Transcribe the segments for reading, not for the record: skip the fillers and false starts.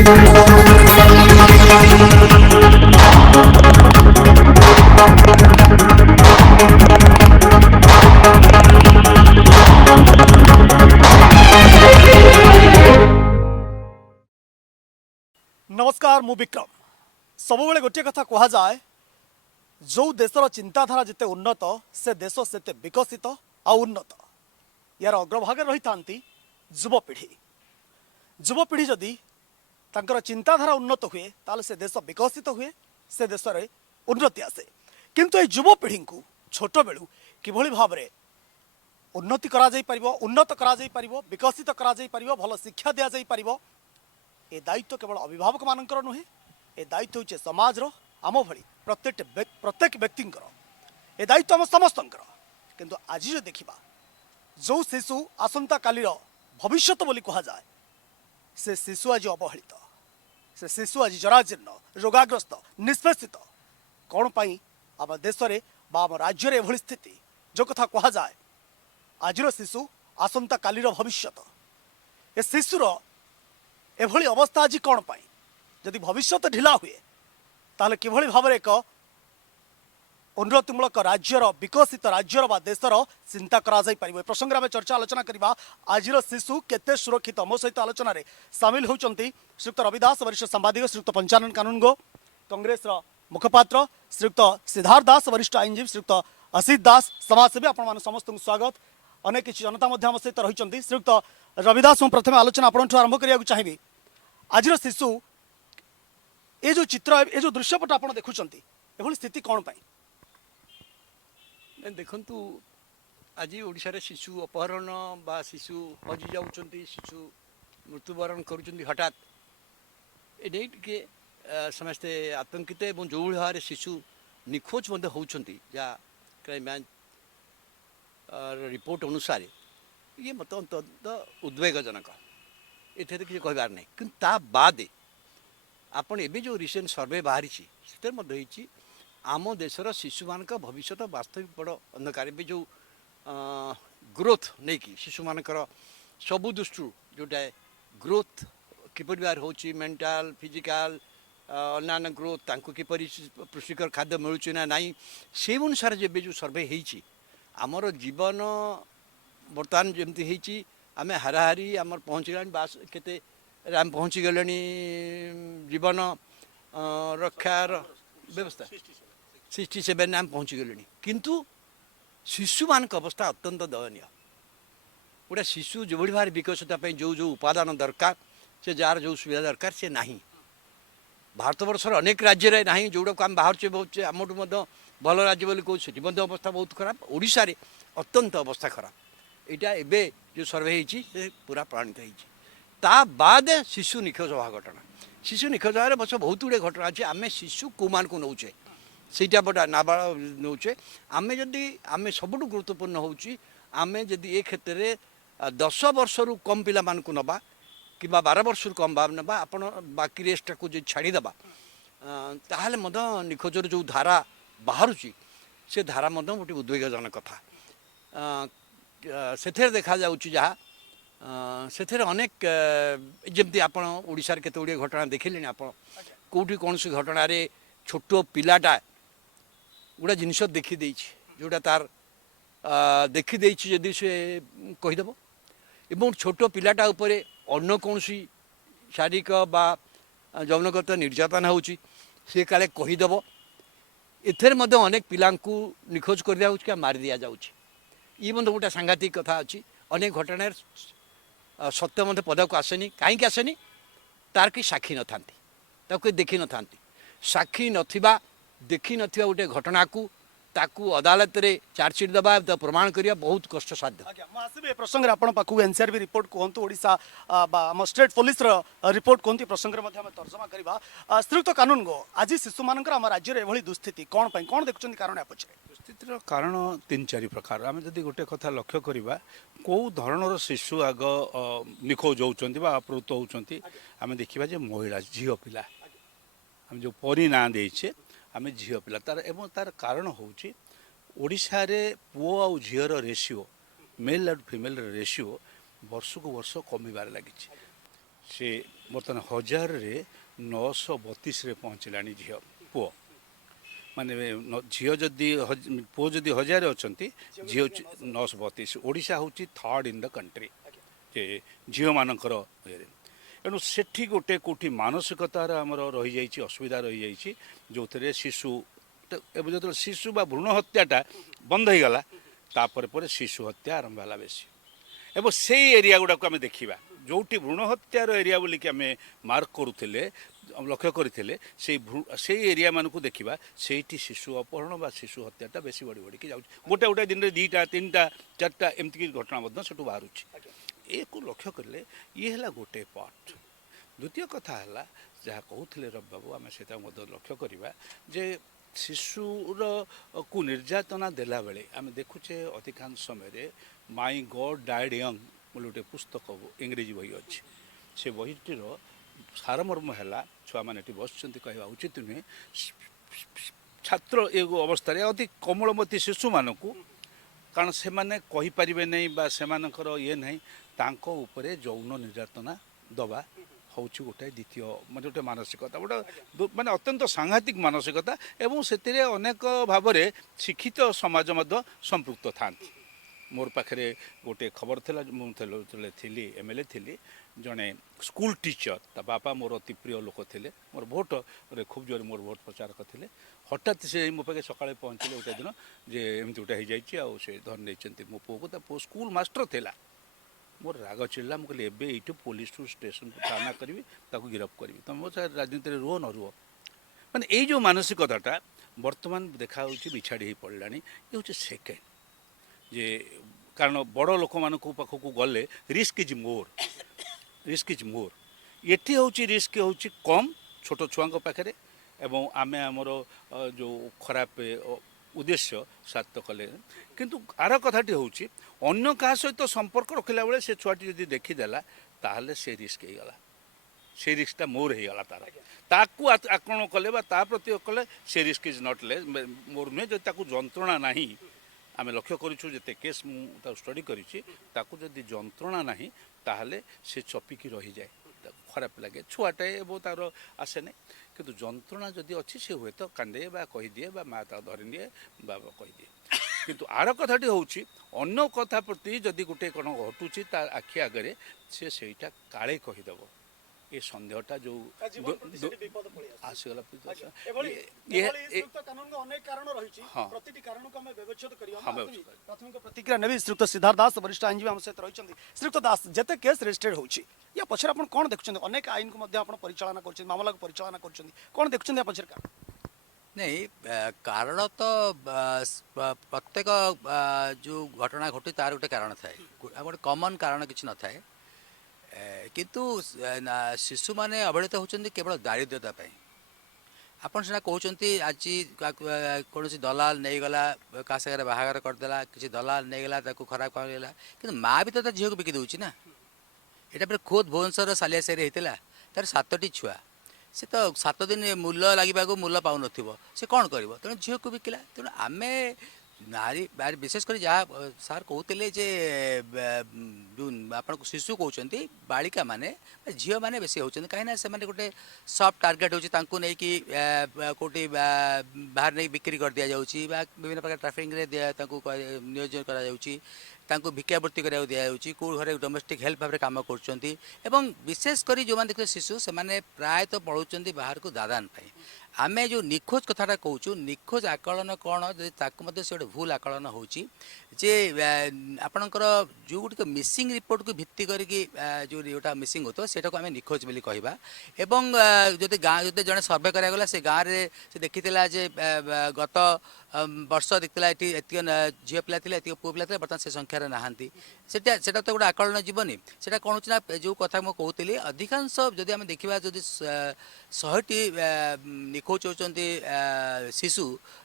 नमस्कार मु विक्रम सब गोटे कथा कह जाए जो देशर चिंताधारा जिते उन्नत से देश से विकसित आ उन्नत यार अग्रभाग रही था युवपीढ़ी जदि तांकर चिंताधारा उन्नत हुए ताले से देश विकसित हुए से देश में उन्नति आसे किंतु ये युवपीढ़ी को छोट बेलू किभली भाव में उन्नति करा जाई परिबो उन्नत करा जाई परिबो विकसित करा जाई परिबो भल शिक्षा दिया जाई परिबो ए दायित्व केवल अभिभावक मानकर नुहे ए दायित्व होचे समाज आम भली प्रत्येक व्यक्ति ए दायित्व आम समस्त किंतु आज जो देखा जो शिशु आसंता कालीर भविष्य बोली कह जाए से शिशु आज अवहेलित से शिशु आज जराजीर्ण रोगाग्रस्त निष्पेषित कौन पाई आम देश में आम राज्य एभली स्थिति जो कथा कह जाए आज शिशु आसंता कालीर भविष्य ए शिशुर एभली अवस्था आज कौन पाई जदि भविष्य ढिला हुए ताले किभली भाव एक उन्नतिमूलक राज्यर विकसित राज्यर बा देशर चिंता करा जाई परिबो प्रसंग में चर्चा आलोचना करबा आज शिशु केते सुरक्षित मो सहित आलोचना रे सामिल होउचंती श्रीयुक्त रविदास वरिष्ठ संवादक श्रीयुक्त पंचानन कानूनगो कांग्रेस मुखपात्र श्रीयुक्त सिद्धार्थ दास वरिष्ठ आईनजीवी श्रीयुक्त असित दास समाजसेवी आपण समस्त स्वागत अनेक किसी जनता आम सहित रही श्रीयुक्त रविदास प्रथम आलोचना आपंठ आरंभ करने चाहिए आज शिशु ये जो चित्र ये जो दृश्यपट आप देखुं एभली स्थिति कौन पाई देखु आज ओडिशा रे शिशु अपहरण बा शिशु हजि जाउछंती शिशु मृत्युवरण करुछंती हठात ए टे समस्ते आतंकित एवं जो भाव शिशु निखोज होउछंती जा क्राइम ब्रांच रिपोर्ट अनुसार ये मत अत्यंत उद्वेगजनक एथे किसी कहबार नहीं कि बाद आपण एबे जो रिसेंट सर्वे बाहरी से आम देशर शिशु मान भविष्य वास्तविक बड़ अंधकार ए जो ग्रोथ नहीं कि शिशु मानकर सबु दृष्टि जोटा ग्रोथ किपरि बार होची मेंटल फिजिकल अन्य ग्रोथ तांको किपरि पुष्टिकर खाद्य मिलुची ना नहीं से अनुसार जब जो सर्वे होती आमर जीवन बर्तमान जमती होती आम हाराहारी आम पहुँचला बास केते आम पहुँची गले जीवन रक्षार व्यवस्था 67 आम पहुँची गले किंतु शिशु मान अवस्था अत्यंत दयनीय गोटे शिशु जो भाव विकसित जो जो उपादान दरकार से जार जो सुविधा दरकार से ना भारत वर्षर अनेक राज्य में ना जोड़ा आम बाहर बहुत आमठू भल राज्य बोली कहूँ से अवस्था बहुत खराब ओडिशा रे अत्यंत अवस्था खराब यहाँ एवं जो सर्वे होती पूरा प्रमाणित होता बाद शिशु निखोज हवा घटना शिशु निखोज हमारे बस बहुत गुड़े घटना अच्छे आम शिशु कौ मान को नौचे सहीटा बड़ा नाबाल नौचे आम जदि आम सबुठ गुरुत्वपूर्ण होची आम जदि ए क्षेत्र में 10 वर्ष रु कम पिला मान को नबा कि 12 वर्ष रु कम नबा आपण बाकी रेस्ट को जो छाड़ीदबा ताहले निखोजर जो धारा बाहरुची से धारा गोटे उद्वेगजनक कथा से देखा जहाँ से अनेक जमती आपण ओडिशा रे केते गुड़िए घटना देखिले आप कौटी कौन सी घटना रे छोट पिलाटा गुड़ा जिनस देखीदे जोटा तार देखीदे जदि से कहीदेव एवं छोट पिलाटा उपरे अन्य कौन सी शारीरिक बा यौनगत निर्यातना होची से काले कहीदेव एथेर अनेक पिला निखोज कर दिया क्या मारी दि जाऊँगी ये गोटे सांघातिक कथा अच्छी अनेक घटना सत्य मत पदक आसेनी कहीं आसेनी तार कि साक्षी न था देखी न था साक्षी नथिबा देखी नथिबा गोटे घटना को ताकू अदालत रे चार्जसीट दबा प्रमाण करिया बहुत कष्ट साध्य आसबे प्रसंग आपण पाखु एनसीआरबी रिपोर्ट कहतु ओडिशा आम स्टेट पुलिस रिपोर्ट कहती प्रसंग में तर्जमा करवा श्रीयुक्त कानून गो आज शिशु मान आम राज्य में एभली दुस्थिति कौन कौन देखुं कारण या पछरे दुस्थितिर कारण 3-4 प्रकार आम जदि गोटे कथा लक्ष्य करवा कौ धरणर शिशु आग निखोज होती अपहृत होती आम देखा महिला झील पिला आम जो परी ना देचे आम झील पिला तार एवं तार कारण होची ओडिशा रे पुओ आ झीर रेशियो मेल और फीमेल रेशियो वर्ष को वर्ष कमिबार लगी ସେ ବର୍ତ୍ତମାନ 1000ରେ 932ରେ ପହଞ୍ଚିଲାଣି ଝିଅ ପୁଅ ମାନେ ଝିଅ ଯଦି ପୁଅ ଯଦି 1000 ଅଛନ୍ତି ଝିଅ 932 ଓଡ଼ିଶା ହେଉଛି ଥର୍ଡ ଇନ୍ ଦ କଣ୍ଟ୍ରି ଯେ ଝିଅମାନଙ୍କର ଇଏରେ ତେଣୁ ସେଠି ଗୋଟେ କେଉଁଠି ମାନସିକତାର ଆମର ରହିଯାଇଛି ଅସୁବିଧା ରହିଯାଇଛି ଯେଉଁଥିରେ ଶିଶୁ ଏବେ ଯେତେବେଳେ ଶିଶୁ ବା ଭ୍ରୂଣ ହତ୍ୟାଟା ବନ୍ଦ ହୋଇଗଲା ତାପରେ ପରେ ଶିଶୁ ହତ୍ୟା ଆରମ୍ଭ ହେଲା ବେଶୀ ଏବଂ ସେଇ ଏରିଆ ଗୁଡ଼ାକୁ ଆମେ ଦେଖିବା ଯେଉଁଠି ଭ୍ରୂଣ ହତ୍ୟାର ଏରିଆ ବୋଲିକି ଆମେ ମାର୍କ କରୁଥିଲେ ଲକ୍ଷ୍ୟ କରିଥିଲେ ସେଇ ଏରିଆ ମାନଙ୍କୁ ଦେଖିବା ସେଇଠି ଶିଶୁ ଅପହରଣ ବା ଶିଶୁ ହତ୍ୟାଟା ବେଶୀ ବଢ଼ି ବଢ଼ିକି ଯାଉଛି ଗୋଟେ ଗୋଟେ ଦିନରେ 2ଟା 3ଟା 4ଟା ଏମିତିକି ଘଟଣା ମଧ୍ୟ ସେଠୁ ବାହାରୁଛି ଏକୁ ଲକ୍ଷ୍ୟ କଲେ ଇଏ ହେଲା ଗୋଟେ ପାର୍ଟ ଦ୍ୱିତୀୟ କଥା ହେଲା ଯାହା କହୁଥିଲେ ରବି ବାବୁ ଆମେ ସେଇଟା ମଧ୍ୟ ଲକ୍ଷ୍ୟ କରିବା ଯେ ଶିଶୁର କୁ ନିର୍ଯାତନା ଦେଲାବେଳେ ଆମେ ଦେଖୁଛେ ଅଧିକାଂଶ ସମୟରେ ମାଇ ଗଡ୍ ଡାଏଡ୍ ୟଙ୍ଗ ବୋଲି ଗୋଟେ ପୁସ୍ତକ ଇଂରେଜୀ ବହି ଅଛି ସେ ବହିଟିର ସାରମର୍ମ ହେଲା ଛୁଆମାନେ ଏଠି ବସିଛନ୍ତି କହିବା ଉଚିତ ନୁହେଁ ଛାତ୍ର ଏ ଅବସ୍ଥାରେ ଅତି କୋମଳମତୀ ଶିଶୁମାନଙ୍କୁ କାରଣ ସେମାନେ କହିପାରିବେ ନାହିଁ ବା ସେମାନଙ୍କର ଇଏ ନାହିଁ ତାଙ୍କ ଉପରେ ଯୌନ ନିର୍ଯାତନା ଦେବା ହେଉଛି ଗୋଟାଏ ଦ୍ୱିତୀୟ ମାନେ ଗୋଟେ ମାନସିକତା ଗୋଟେ ମାନେ ଅତ୍ୟନ୍ତ ସାଂଘାତିକ ମାନସିକତା ଏବଂ ସେଥିରେ ଅନେକ ଭାବରେ ଶିକ୍ଷିତ ସମାଜ ମଧ୍ୟ ସମ୍ପୃକ୍ତ ଥାନ୍ତି ମୋର ପାଖରେ ଗୋଟେ ଖବର ଥିଲା ମୁଁ ଯେତେବେଳେ ଥିଲି MLA ଥିଲି ଜଣେ ସ୍କୁଲ ଟିଚର ତା ବାପା ମୋର ଅତି ପ୍ରିୟ ଲୋକ ଥିଲେ ମୋର ଭୋଟରେ ଖୁବ୍ ଜୋରେ ମୋର ଭୋଟ ପ୍ରଚାରକ ଥିଲେ ହଠାତ୍ ସେ ମୋ ପାଖେ ସକାଳେ ପହଞ୍ଚିଲେ ଗୋଟେ ଦିନ ଯେ ଏମିତି ଗୋଟେ ହେଇଯାଇଛି ଆଉ ସେ ଧରି ନେଇଛନ୍ତି ମୋ ପୁଅକୁ ତା ପୁଅ ସ୍କୁଲ ମାଷ୍ଟର ଥିଲା ମୋର ରାଗ ଚିଡ଼ିଲା ମୁଁ କହିଲି ଏବେ ଏଇଠୁ ପୋଲିସରୁ ଷ୍ଟେସନକୁ ଥାନା କରିବି ତାକୁ ଗିରଫ କରିବି ତୁମେ ମୋ ରାଜନୀତିରେ ରୁହ ନ ରୁହ ମାନେ ଏଇ ଯେଉଁ ମାନସିକତାଟା ବର୍ତ୍ତମାନ ଦେଖାହେଉଛି ବିଛାଡ଼ି ହେଇ ପଡ଼ିଲାଣି ଏ ହେଉଛି ସେକେଣ୍ଡ ଯେ କାରଣ ବଡ଼ ଲୋକମାନଙ୍କ ପାଖକୁ ଗଲେ ରିସ୍କ ଇଜ୍ ମୋର୍ ଏଠି ହେଉଛି ରିସ୍କ ହେଉଛି କମ୍ ଛୋଟ ଛୁଆଙ୍କ ପାଖରେ ଏବଂ ଆମେ ଆମର ଯେଉଁ ଖରାପ ଉଦ୍ଦେଶ୍ୟ ସାର୍ଥ କଲେ କିନ୍ତୁ ଆର କଥାଟି ହେଉଛି ଅନ୍ୟ କାହା ସହିତ ସମ୍ପର୍କ ରଖିଲା ବେଳେ ସେ ଛୁଆଟି ଯଦି ଦେଖିଦେଲା ତାହେଲେ ସେ ରିସ୍କ ହେଇଗଲା ସେ ରିସ୍କଟା ମୋର ହେଇଗଲା ତାକୁ ଆକ୍ରମଣ କଲେ ବା ତା ପ୍ରତି କଲେ ସେ ରିସ୍କ ଇଜ୍ ନଟ୍ ଲେସ୍ ମୋର ନୁହେଁ ଯଦି ତାକୁ ଯନ୍ତ୍ରଣା ନାହିଁ ଆମେ ଲକ୍ଷ୍ୟ କରିଛୁ ଯେତେ କେସ୍ ମୁଁ ତାକୁ ଷ୍ଟଡି କରିଛି ତାକୁ ଯଦି ଯନ୍ତ୍ରଣା ନାହିଁ ତାହେଲେ ସେ ଚପିକି ରହିଯାଏ ତାକୁ ଖରାପ ଲାଗେ ଛୁଆଟେ ଏବଂ ତାର ଆସେନି କିନ୍ତୁ ଯନ୍ତ୍ରଣା ଯଦି ଅଛି ସେ ହୁଏତ କାନ୍ଦେ ବା କହିଦିଏ ବା ମା ତାକୁ ଧରିନିଏ ବା କହିଦିଏ କିନ୍ତୁ ଆର କଥାଟି ହେଉଛି ଅନ୍ୟ କଥା ପ୍ରତି ଯଦି ଗୋଟେ କ'ଣ ଘଟୁଛି ତା ଆଖି ଆଗରେ ସେ ସେଇଟା କାଳେ କହିଦେବ ଏ ସନ୍ଦେହଟା ଯେଉଁ ଆସିଗଲା ପ୍ରତିକ୍ରିୟା ନେବି ଶ୍ରୀଯୁକ୍ତ ସିଦ୍ଧାର୍ଥ ଦାସ ବରିଷ୍ଠ ଆଇନଜୀବୀ ଆମ ସହିତ ରହିଛନ୍ତି ଶ୍ରୀଯୁକ୍ତ ଦାସ ଯେତେ କେସ୍ ରେଜିଷ୍ଟର୍ଡ ହେଉଛି ୟା ପଛରେ ଆପଣ କ'ଣ ଦେଖୁଛନ୍ତି ଅନେକ ଆଇନକୁ ମଧ୍ୟ ଆପଣ ପରିଚାଳନା କରୁଛନ୍ତି ମାମଲାକୁ ପରିଚାଳନା କରୁଛନ୍ତି କ'ଣ ଦେଖୁଛନ୍ତି ୟା ପଛରେ କାରଣ नहीं कारण तो प्रत्येक जो घटना घटी तार गोटे कारण थाए गोटे कमन कारण किसी न थाए किंतु शिशु मैंने अवहेलित होती केवल दारिद्र्यता आपन सीना कहते आज कौन दलाल नहीं गला क्या सागर बाहागर करदेला किसी दलाल नहीं गला खराब करगला कि माँ भी तो झील को बिकी दूची ना यहाँ खोद भुवनेश्वर सालिया सारी होता तार 7टी छुआ से तो 7 दिन मूल्य लगे मूल्य पाऊन से कौन कर तेणु झील को बिकिला तेणु आम नारी विशेषकर जहाँ सार कहते जे जो आप शिशु कहते बालिका माने झील मैंने बेसी होती कहीं से गोटे सफ्ट टार्गेट होती कौटी बाहर नहीं बिक्री कर दि जाऊँगी विभिन्न प्रकार ट्राफिकिंग नियोजन कर भिक्षावृत्ति करा दिखाई कौ घर डोमेस्टिक हेल्प भाव में कम कर विशेषकर जो देखते शिशु से प्रायतः पढ़ाऊँ बाहर को दादान आम जो निखोज कथाटा कहूँ निखोज आकलन कौन जब से गोटे भूल आकलन होची जे आपणकर जो गुटिक मिसिंग रिपोर्ट को भित्ति करके जो जोटा मिसिंग होता है को आम निखोज बोली कहबा एवं जदि गाँ जब जड़े सर्वे करागला से गाँव में से देखी जे गत वर्ष देखला ये झील पिला ये पुओ पिला बर्तमान से संख्यार नहांती सेटा तो गोटे आकलन जीवनी से कौन होना जो कथा मुझे कहती अधिकांश जदि आम देखा जदि 100टी निखोज होती शिशु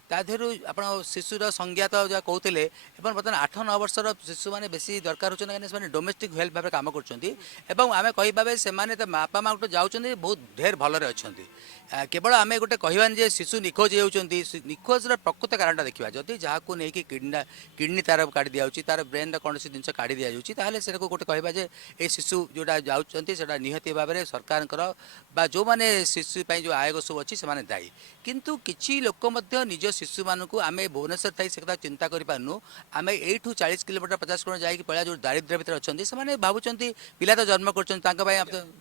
ତା ଦେହରୁ ଆପଣ ଶିଶୁର ସଂଜ୍ଞା ତ ଯାହା କହୁଥିଲେ ଏବଂ ବର୍ତ୍ତମାନ 8-9 ବର୍ଷର ଶିଶୁମାନେ ବେଶୀ ଦରକାର ହେଉଛନ୍ତି କାହିଁକିନା ସେମାନେ ଡୋମେଷ୍ଟିକ୍ ହେଲ୍ପ ଭାବରେ କାମ କରୁଛନ୍ତି ଏବଂ ଆମେ କହିବା ଯେ ସେମାନେ ତା ବାପା ମାଆଙ୍କଠୁ ଯାଉଛନ୍ତି ବହୁତ ଢେର ଭଲରେ ଅଛନ୍ତି। କେବଳ ଆମେ ଗୋଟେ କହିବାନି ଯେ ଶିଶୁ ନିଖୋଜ ହେଉଛନ୍ତି, ନିଖୋଜର ପ୍ରକୃତ କାରଣଟା ଦେଖିବା। ଯଦି ଯାହାକୁ ନେଇକି କିଡ଼ନୀ ତାର କାଢ଼ି ଦିଆଯାଉଛି, ତାର ବ୍ରେନ୍ର କୌଣସି ଜିନିଷ କାଢ଼ି ଦିଆଯାଉଛି, ତାହେଲେ ସେଟାକୁ ଗୋଟେ କହିବା ଯେ ଏ ଶିଶୁ ଯେଉଁଟା ଯାଉଛନ୍ତି ସେଇଟା ନିହାତି ଭାବରେ ସରକାରଙ୍କର ବା ଯେଉଁମାନେ ଶିଶୁ ପାଇଁ ଯେଉଁ ଆୟୋଗ ସବୁ ଅଛି ସେମାନେ ଦାୟୀ। କିନ୍ତୁ କିଛି ଲୋକ ମଧ୍ୟ ନିଜ ଶିଶୁମାନଙ୍କୁ ଆମେ ଭୁବନେଶ୍ୱର ଥାଇ ସେ କଥା ଚିନ୍ତା କରିପାରୁନୁ, ଆମେ ଏଇଠୁ 40 କିଲୋମିଟର 50 କିଲୋମିଟର ଯାଇକି ପଳେଇବା ଯେଉଁ ଦାରିଦ୍ର୍ୟ ଭିତରେ ଅଛନ୍ତି ସେମାନେ ଭାବୁଛନ୍ତି ପିଲା ତ ଜନ୍ମ କରୁଛନ୍ତି ତାଙ୍କ ପାଇଁ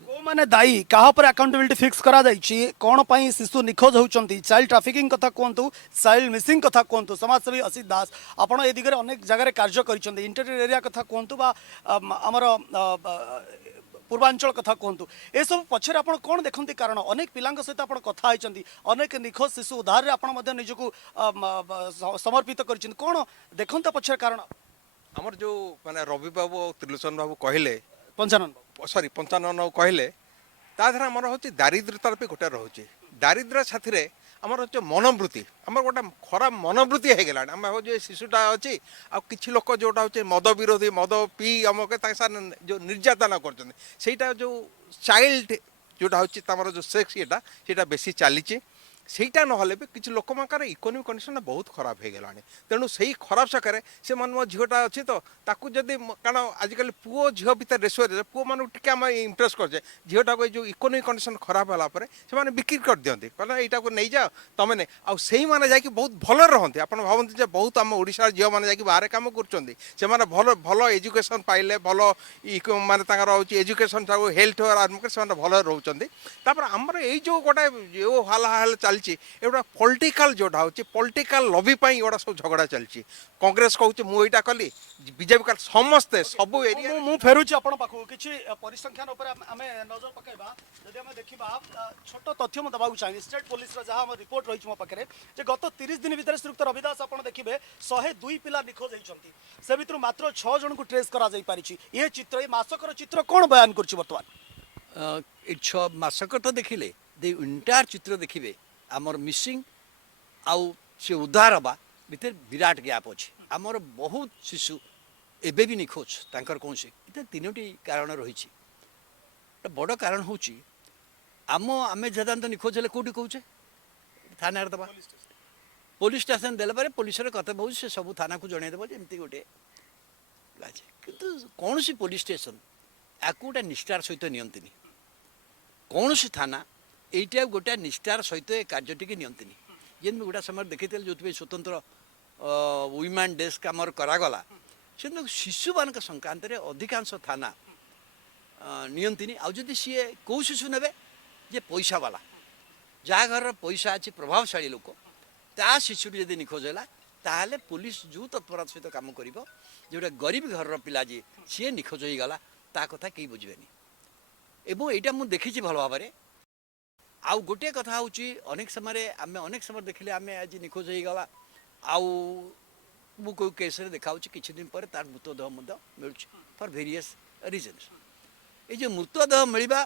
କୋଉମାନେ ଦାୟୀ, କାହା ଉପରେ ଆକାଉଣ୍ଟେବିଲିଟି ଫିକ୍ସ କରାଯାଇଛି, କ'ଣ ପାଇଁ ଶିଶୁ ନିଖୋଜ ହେଉଛନ୍ତି, ଚାଇଲ୍ଡ ଟ୍ରାଫିକିଂ କଥା କୁହନ୍ତୁ, ଚାଇଲ୍ଡ ମିସିଂ କଥା କୁହନ୍ତୁ। ସମାଜସେବୀ ଅସିତ ଦାସ, ଆପଣ ଏ ଦିଗରେ ଅନେକ ଜାଗାରେ କାର୍ଯ୍ୟ କରିଛନ୍ତି। ଇଣ୍ଟେରିୟର ଏରିଆ କଥା କୁହନ୍ତୁ ବା ଆମର ପୂର୍ବାଞ୍ଚଳ କଥା କୁହନ୍ତୁ, ଏସବୁ ପଛରେ ଆପଣ କ'ଣ ଦେଖନ୍ତି କାରଣ? ଅନେକ ପିଲାଙ୍କ ସହିତ ଆପଣ କଥା ହେଇଛନ୍ତି, ଅନେକ ନିଖୋଜ ଶିଶୁ ଉଦ୍ଧାରରେ ଆପଣ ମଧ୍ୟ ନିଜକୁ ସମର୍ପିତ କରିଛନ୍ତି। କ'ଣ ଦେଖନ୍ତି ପଛରେ କାରଣ? ଆମର ଯେଉଁ ମାନେ ରବି ବାବୁ ଆଉ ତ୍ରିଲୋଚନ ବାବୁ କହିଲେ, ପଞ୍ଚାନନ ସରି ପଞ୍ଚାନନ ବାବୁ କହିଲେ, ତା ଦେହରେ ଆମର ହେଉଛି ଦାରିଦ୍ର୍ୟତାର ବି ଗୋଟେ ରହୁଛି। ଦାରିଦ୍ର୍ୟ ସାଥିରେ ଆମର ହେଉଛି ମନୋବୃତ୍ତି, ଆମର ଗୋଟେ ଖରାପ ମନୋବୃତ୍ତି ହେଇଗଲାଣି। ଆମେ ଭାବୁଛୁ ଏ ଶିଶୁଟା ଅଛି, ଆଉ କିଛି ଲୋକ ଯେଉଁଟା ହେଉଛି ମଦ ବିରୋଧୀ, ମଦ ପିଇ ଆମକୁ ତାଙ୍କ ସାର୍ ଯେଉଁ ନିର୍ଯାତନା କରୁଛନ୍ତି, ସେଇଟା ଯେଉଁ ଚାଇଲ୍ଡ ଯେଉଁଟା ହେଉଛି ତାଙ୍କର ଯେଉଁ ସେକ୍ସ ସେଇଟା ବେଶୀ ଚାଲିଛି। ସେଇଟା ନହେଲେ ବି କିଛି ଲୋକମାନଙ୍କର ଇକୋନୋମିକ୍ କଣ୍ଡିସନଟା ବହୁତ ଖରାପ ହେଇଗଲାଣି। ତେଣୁ ସେଇ ଖରାପ ସକାରେ ସେମାନେ ମୋ ଝିଅଟା ଅଛି ତ ତାକୁ ଯଦି କାରଣ ଆଜିକାଲି ପୁଅ ଝିଅ ଭିତରେ ରେସିଓରେ ପୁଅମାନଙ୍କୁ ଟିକେ ଆମେ ଇମ୍ପ୍ରେସ୍ କରୁଛେ, ଝିଅଟାକୁ ଏଇ ଯେଉଁ ଇକୋନୋମିକ୍ କଣ୍ଡିସନ୍ ଖରାପ ହେଲା ପରେ ସେମାନେ ବିକ୍ରି କରିଦିଅନ୍ତି, କହିଲେ ଏଇଟାକୁ ନେଇଯାଅ ତମେ ନେଇ। ଆଉ ସେଇମାନେ ଯାଇକି ବହୁତ ଭଲରେ ରହନ୍ତି। ଆପଣ ଭାବନ୍ତି ଯେ ବହୁତ ଆମ ଓଡ଼ିଶାର ଝିଅମାନେ ଯାଇକି ବାହାରେ କାମ କରୁଛନ୍ତି, ସେମାନେ ଭଲ ଭଲ ଏଜୁକେସନ୍ ପାଇଲେ, ଭଲ ମାନେ ତାଙ୍କର ହେଉଛି ଏଜୁକେସନ୍ ସବୁ ହେଲ୍ଥ ଆରମ୍ଭ କରି ସେମାନେ ଭଲରେ ରହୁଛନ୍ତି। ତାପରେ ଆମର ଏଇ ଯେଉଁ ଗୋଟେ ଯେଉଁ ହାଲା ଚାଲିଛି ଏଗୁଡ଼ା ପଲିଟିକାଲ ଯେଉଁଟା ହେଉଛି ପଲିଟିକାଲ ଲବି ପାଇଁ ଏଗୁଡ଼ା ସବୁ ଝଗଡ଼ା ଚାଲିଛି। କଂଗ୍ରେସ କହୁଛି ମୁଁ ଏଇଟା କଲି, ବିଜେପି କଲି, ସମସ୍ତେ ସବୁ ଏରିଆ। ମୁଁ ଫେରୁଛି ଆପଣ ପାଖକୁ କିଛି ପରିସଂଖ୍ୟାନ ଉପରେ ଆମେ ନଜର ପକାଇବା। ଯଦି ଆମେ ଦେଖିବା ଛୋଟ ତଥ୍ୟ ମୁଁ ଦେବାକୁ ଚାହିଁବି, ଷ୍ଟେଟ୍ ପୋଲିସର ଯାହା ଆମର ରିପୋର୍ଟ ରହିଛି ମୋ ପାଖରେ ଯେ ଗତ 30 ଦିନ ଭିତରେ ଶ୍ରୀଯୁକ୍ତ ରବିଦାସ ଆପଣ ଦେଖିବେ 102 ପିଲା ନିଖୋଜ ହୋଇଛନ୍ତି, ସେ ଭିତରୁ ମାତ୍ର 6 ଜଣଙ୍କୁ ଟ୍ରେସ୍ କରାଯାଇପାରିଛି। ଏ ଚିତ୍ର, ଏ ମାସକର ଚିତ୍ର କ'ଣ ବୟାନ କରୁଛି ବର୍ତ୍ତମାନ? ଏ 6 ମାସକ ତ ଦେଖିଲେ ଇଣ୍ଟାୟାର ଚିତ୍ର ଦେଖିବେ ଆମର ମିସିଂ ଆଉ ସେ ଉଦ୍ଧାର ହେବା ଭିତରେ ବିରାଟ ଗ୍ୟାପ୍ ଅଛି। ଆମର ବହୁତ ଶିଶୁ ଏବେ ବି ନିଖୋଜ, ତାଙ୍କର କୌଣସି ଏଥିରେ 3ଟି କାରଣ ରହିଛି। ବଡ଼ କାରଣ ହେଉଛି ଆମେ ସାଧାରଣତଃ ନିଖୋଜ ହେଲେ କେଉଁଠି କହୁଛେ ଥାନାରେ ଦେବା, ପୋଲିସ ଷ୍ଟେସନ ଦେଲା ପରେ ପୋଲିସର କର୍ତ୍ତବ୍ୟ ହେଉଛି ସେ ସବୁ ଥାନାକୁ ଜଣାଇଦେବ ଯେ ଏମିତି ଗୋଟେ ଅଛି। କିନ୍ତୁ କୌଣସି ପୋଲିସ ଷ୍ଟେସନ ୟାକୁ ଗୋଟେ ନିଷ୍ଠାର ସହିତ ନିଅନ୍ତିନି, କୌଣସି ଥାନା এইটা গোটা নিষ্ঠার সহিত এই কার্যটিকে নিয়ন্তিনি। যেমনি গোটা সময় দেখিলে ଯେଉଁଥିପାଇଁ ସ୍ୱତନ୍ତ୍ର ୱିମେନ୍ ଡେସ୍କ ଆମର କରାଗଲା, ସେମିତି ଶିଶୁମାନଙ୍କ ସଂକ୍ରାନ୍ତରେ ଅଧିକାଂଶ ଥାନା ନିଅନ୍ତିନି। ଆଉ ଯଦି ସିଏ କେଉଁ ଶିଶୁ ନେବେ ଯେ ପଇସାବାଲା, ଯାହା ଘରର ପଇସା ଅଛି, ପ୍ରଭାବଶାଳୀ ଲୋକ, ତା ଶିଶୁଟି ଯଦି ନିଖୋଜ ହେଲା ତାହେଲେ ପୋଲିସ ଯେଉଁ ତତ୍ପରତା ସହିତ କାମ କରିବ, ଯେଉଁଟା ଗରିବ ଘରର ପିଲା ଯିଏ ସିଏ ନିଖୋଜ ହୋଇଗଲା ତା କଥା କେହି ବୁଝିବେନି। ଏବଂ ଏଇଟା ମୁଁ ଦେଖିଛି ଭଲ ଭାବରେ। ଆଉ ଗୋଟିଏ କଥା ହେଉଛି ଅନେକ ସମୟରେ ଦେଖିଲେ ଆମେ ଆଜି ନିଖୋଜ ହୋଇଗଲା, ଆଉ ମୁଁ କେଉଁ କେସ୍ରେ ଦେଖାହେଉଛି କିଛି ଦିନ ପରେ ତାର ମୃତଦେହ ମଧ୍ୟ ମିଳୁଛି ଫର୍ ଭେରିୟସ୍ ରିଜନ୍ସ। ଏଇ ଯେଉଁ ମୃତଦେହ ମିଳିବା,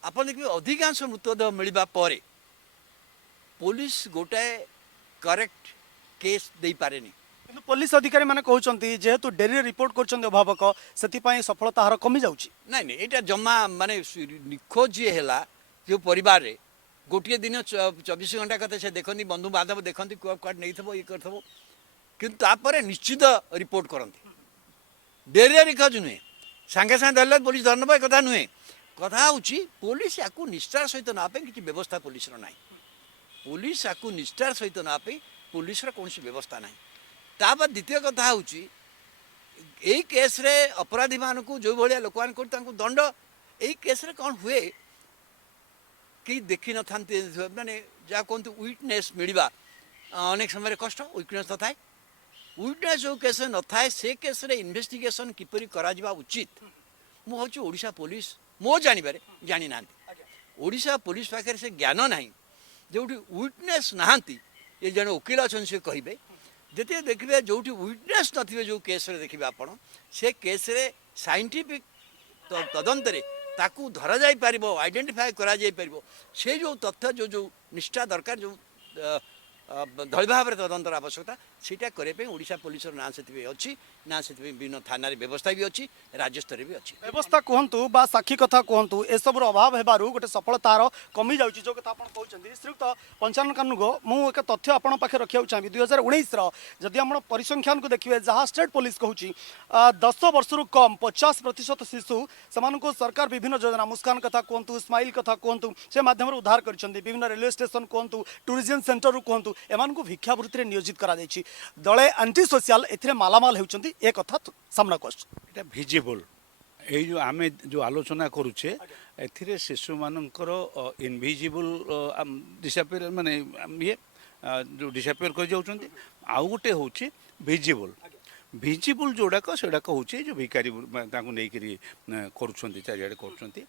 ଆପଣ ଦେଖିବେ ଅଧିକାଂଶ ମୃତଦେହ ମିଳିବା ପରେ ପୋଲିସ ଗୋଟାଏ କରେକ୍ଟ କେସ୍ ଦେଇପାରେନି। କିନ୍ତୁ ପୋଲିସ ଅଧିକାରୀ ମାନେ କହୁଛନ୍ତି ଯେହେତୁ ଡେରିରେ ରିପୋର୍ଟ କରୁଛନ୍ତି ଅଭିଭାବକ, ସେଥିପାଇଁ ସଫଳତା ହାର କମି ଯାଉଛି। ନାଇଁ ନାଇଁ, ଏଇଟା ଜମା ମାନେ ନିଖୋଜ ଯିଏ ହେଲା ଯେଉଁ ପରିବାରରେ ଗୋଟିଏ ଦିନ 24 ଘଣ୍ଟା କଥା ସେ ଦେଖନ୍ତି, ବନ୍ଧୁବାନ୍ଧବ ଦେଖନ୍ତି, କୁଆଡ଼େ ନେଇଥିବ ଇଏ କରିଥିବ, କିନ୍ତୁ ତାପରେ ନିଶ୍ଚିତ ରିପୋର୍ଟ କରନ୍ତି। ଡେରିରେ ନିଖୋଜ ନୁହେଁ, ସାଙ୍ଗେ ସାଙ୍ଗେ ଧରିଲେ ପୋଲିସ ଧରି ନେବ, ଏ କଥା ନୁହେଁ। କଥା ହେଉଛି ପୋଲିସ ୟାକୁ ନିଷ୍ଠାର ସହିତ ନେବା ପାଇଁ କିଛି ବ୍ୟବସ୍ଥା ପୋଲିସର ନାହିଁ। ପୋଲିସ ୟାକୁ ନିଷ୍ଠାର ସହିତ ନେବା ପାଇଁ ପୋଲିସର କୌଣସି ବ୍ୟବସ୍ଥା ନାହିଁ। ତାପରେ ଦ୍ୱିତୀୟ କଥା ହେଉଛି ଏଇ କେସ୍ରେ ଅପରାଧୀମାନଙ୍କୁ ଯେଉଁଭଳିଆ ଲୋକମାନେ କରୁ ତାଙ୍କୁ ଦଣ୍ଡ, ଏଇ କେସ୍ରେ କ'ଣ ହୁଏ କେହି ଦେଖିନଥାନ୍ତି, ମାନେ ଯାହା କୁହନ୍ତୁ ୱିଟନେସ୍ ମିଳିବା ଅନେକ ସମୟରେ କଷ୍ଟ, ୱିଟନେସ୍ ନଥାଏ। ୱିଟନେସ୍ ଯେଉଁ କେସ୍ରେ ନଥାଏ ସେ କେସ୍ରେ ଇନଭେଷ୍ଟିଗେସନ୍ କିପରି କରାଯିବା ଉଚିତ, ମୁଁ ଭାବୁଛି ଓଡ଼ିଶା ପୋଲିସ ମୋ ଜାଣିବାରେ ଜାଣିନାହାନ୍ତି। ଓଡ଼ିଶା ପୋଲିସ ପାଖରେ ସେ ଜ୍ଞାନ ନାହିଁ। ଯେଉଁଠି ୱିଟନେସ୍ ନାହାନ୍ତି, ଏ ଜଣେ ଓକିଲ ଅଛନ୍ତି ସେ କହିବେ, ଯେତେ ଦେଖିବେ ଯେଉଁଠି ୱିଟନେସ୍ ନଥିବେ ଯେଉଁ କେସ୍ରେ ଦେଖିବେ ଆପଣ, ସେ କେସ୍ରେ ସାଇଣ୍ଟିଫିକ୍ ତଦନ୍ତରେ ତାକୁ ଧରାଯାଇପାରିବ, ଆଇଡେଣ୍ଟିଫାଏ କରାଯାଇପାରିବ, ସେ ଯେଉଁ ତଥ୍ୟ ଯେଉଁ ନିଷ୍ଠା ଦରକାର, ଯେଉଁ ଧଳି ଭାବରେ ତଦନ୍ତର ଆବଶ୍ୟକତା ସେଇଟା କରିବା ପାଇଁ ଓଡ଼ିଶା ପୋଲିସର ନାଁ ସେଥିପାଇଁ ଅଛି, ନା ସେଥିପାଇଁ ବିଭିନ୍ନ ଥାନାରେ ବ୍ୟବସ୍ଥା ବି ଅଛି, ରାଜ୍ୟସ୍ତରରେ ବି ଅଛି। ବ୍ୟବସ୍ଥା କୁହନ୍ତୁ ବା ସାକ୍ଷୀ କଥା କୁହନ୍ତୁ, ଏସବୁର ଅଭାବ ହେବାରୁ ଗୋଟେ ସଫଳତାର କମି ଯାଉଛି ଯେଉଁ କଥା ଆପଣ କହୁଛନ୍ତି। ଶ୍ରୀଯୁକ୍ତ ପଞ୍ଚାନନ କାନୁନଗୋ, ମୁଁ ଏକ ତଥ୍ୟ ଆପଣଙ୍କ ପାଖରେ ରଖିବାକୁ ଚାହିଁବି। 2019ର ଯଦି ଆପଣ ପରିସଂଖ୍ୟାନକୁ ଦେଖିବେ, ଯାହା ଷ୍ଟେଟ୍ ପୋଲିସ କହୁଛି 10 ବର୍ଷରୁ କମ୍ 50% ଶିଶୁ ସେମାନଙ୍କୁ ସରକାର ବିଭିନ୍ନ ଯୋଜନା, ମୁସ୍କାନ କଥା କୁହନ୍ତୁ, ସ୍ମାଇଲ୍ କଥା କୁହନ୍ତୁ, ସେ ମାଧ୍ୟମରେ ଉଦ୍ଧାର କରିଛନ୍ତି। ବିଭିନ୍ନ ରେଲୱେ ଷ୍ଟେସନ କୁହନ୍ତୁ, ଟୁରିଜମ୍ ସେଣ୍ଟରରୁ କୁହନ୍ତୁ, ଏମାନଙ୍କୁ ଭିକ୍ଷାବୃତ୍ତିରେ ନିୟୋଜିତ କରାଯାଇଛି। ଦଳେ ଆଣ୍ଟି ସୋସିଆଲ ଏଥିରେ ମାଲାମାଲ ହେଉଛନ୍ତି, ଏ କଥା ସାମ୍ନାକୁ ଆସୁଛି। এটা ভিজিবল এই যে আমি যে আলোচনা করুছে এথিরে শিশুমানଙ୍କର ইনভিজিবল ডিসাপিয়ার মানে ইয়ে ଯେଉଁ ডিসাপিয়ার করে যাଉଛନ୍ତି। ଆଉ ଗୋଟେ ହେଉଛି ଭିଜିବଲ୍। ଭିଜିବଲ୍ ଯେଉଁଗୁଡ଼ାକ ସେଗୁଡ଼ାକ ହେଉଛି ଏ ଯେଉଁ ଭିକାରୀ ତାଙ୍କୁ ନେଇକରି କରୁଛନ୍ତି, ଚାରିଆଡ଼େ କରୁଛନ୍ତି।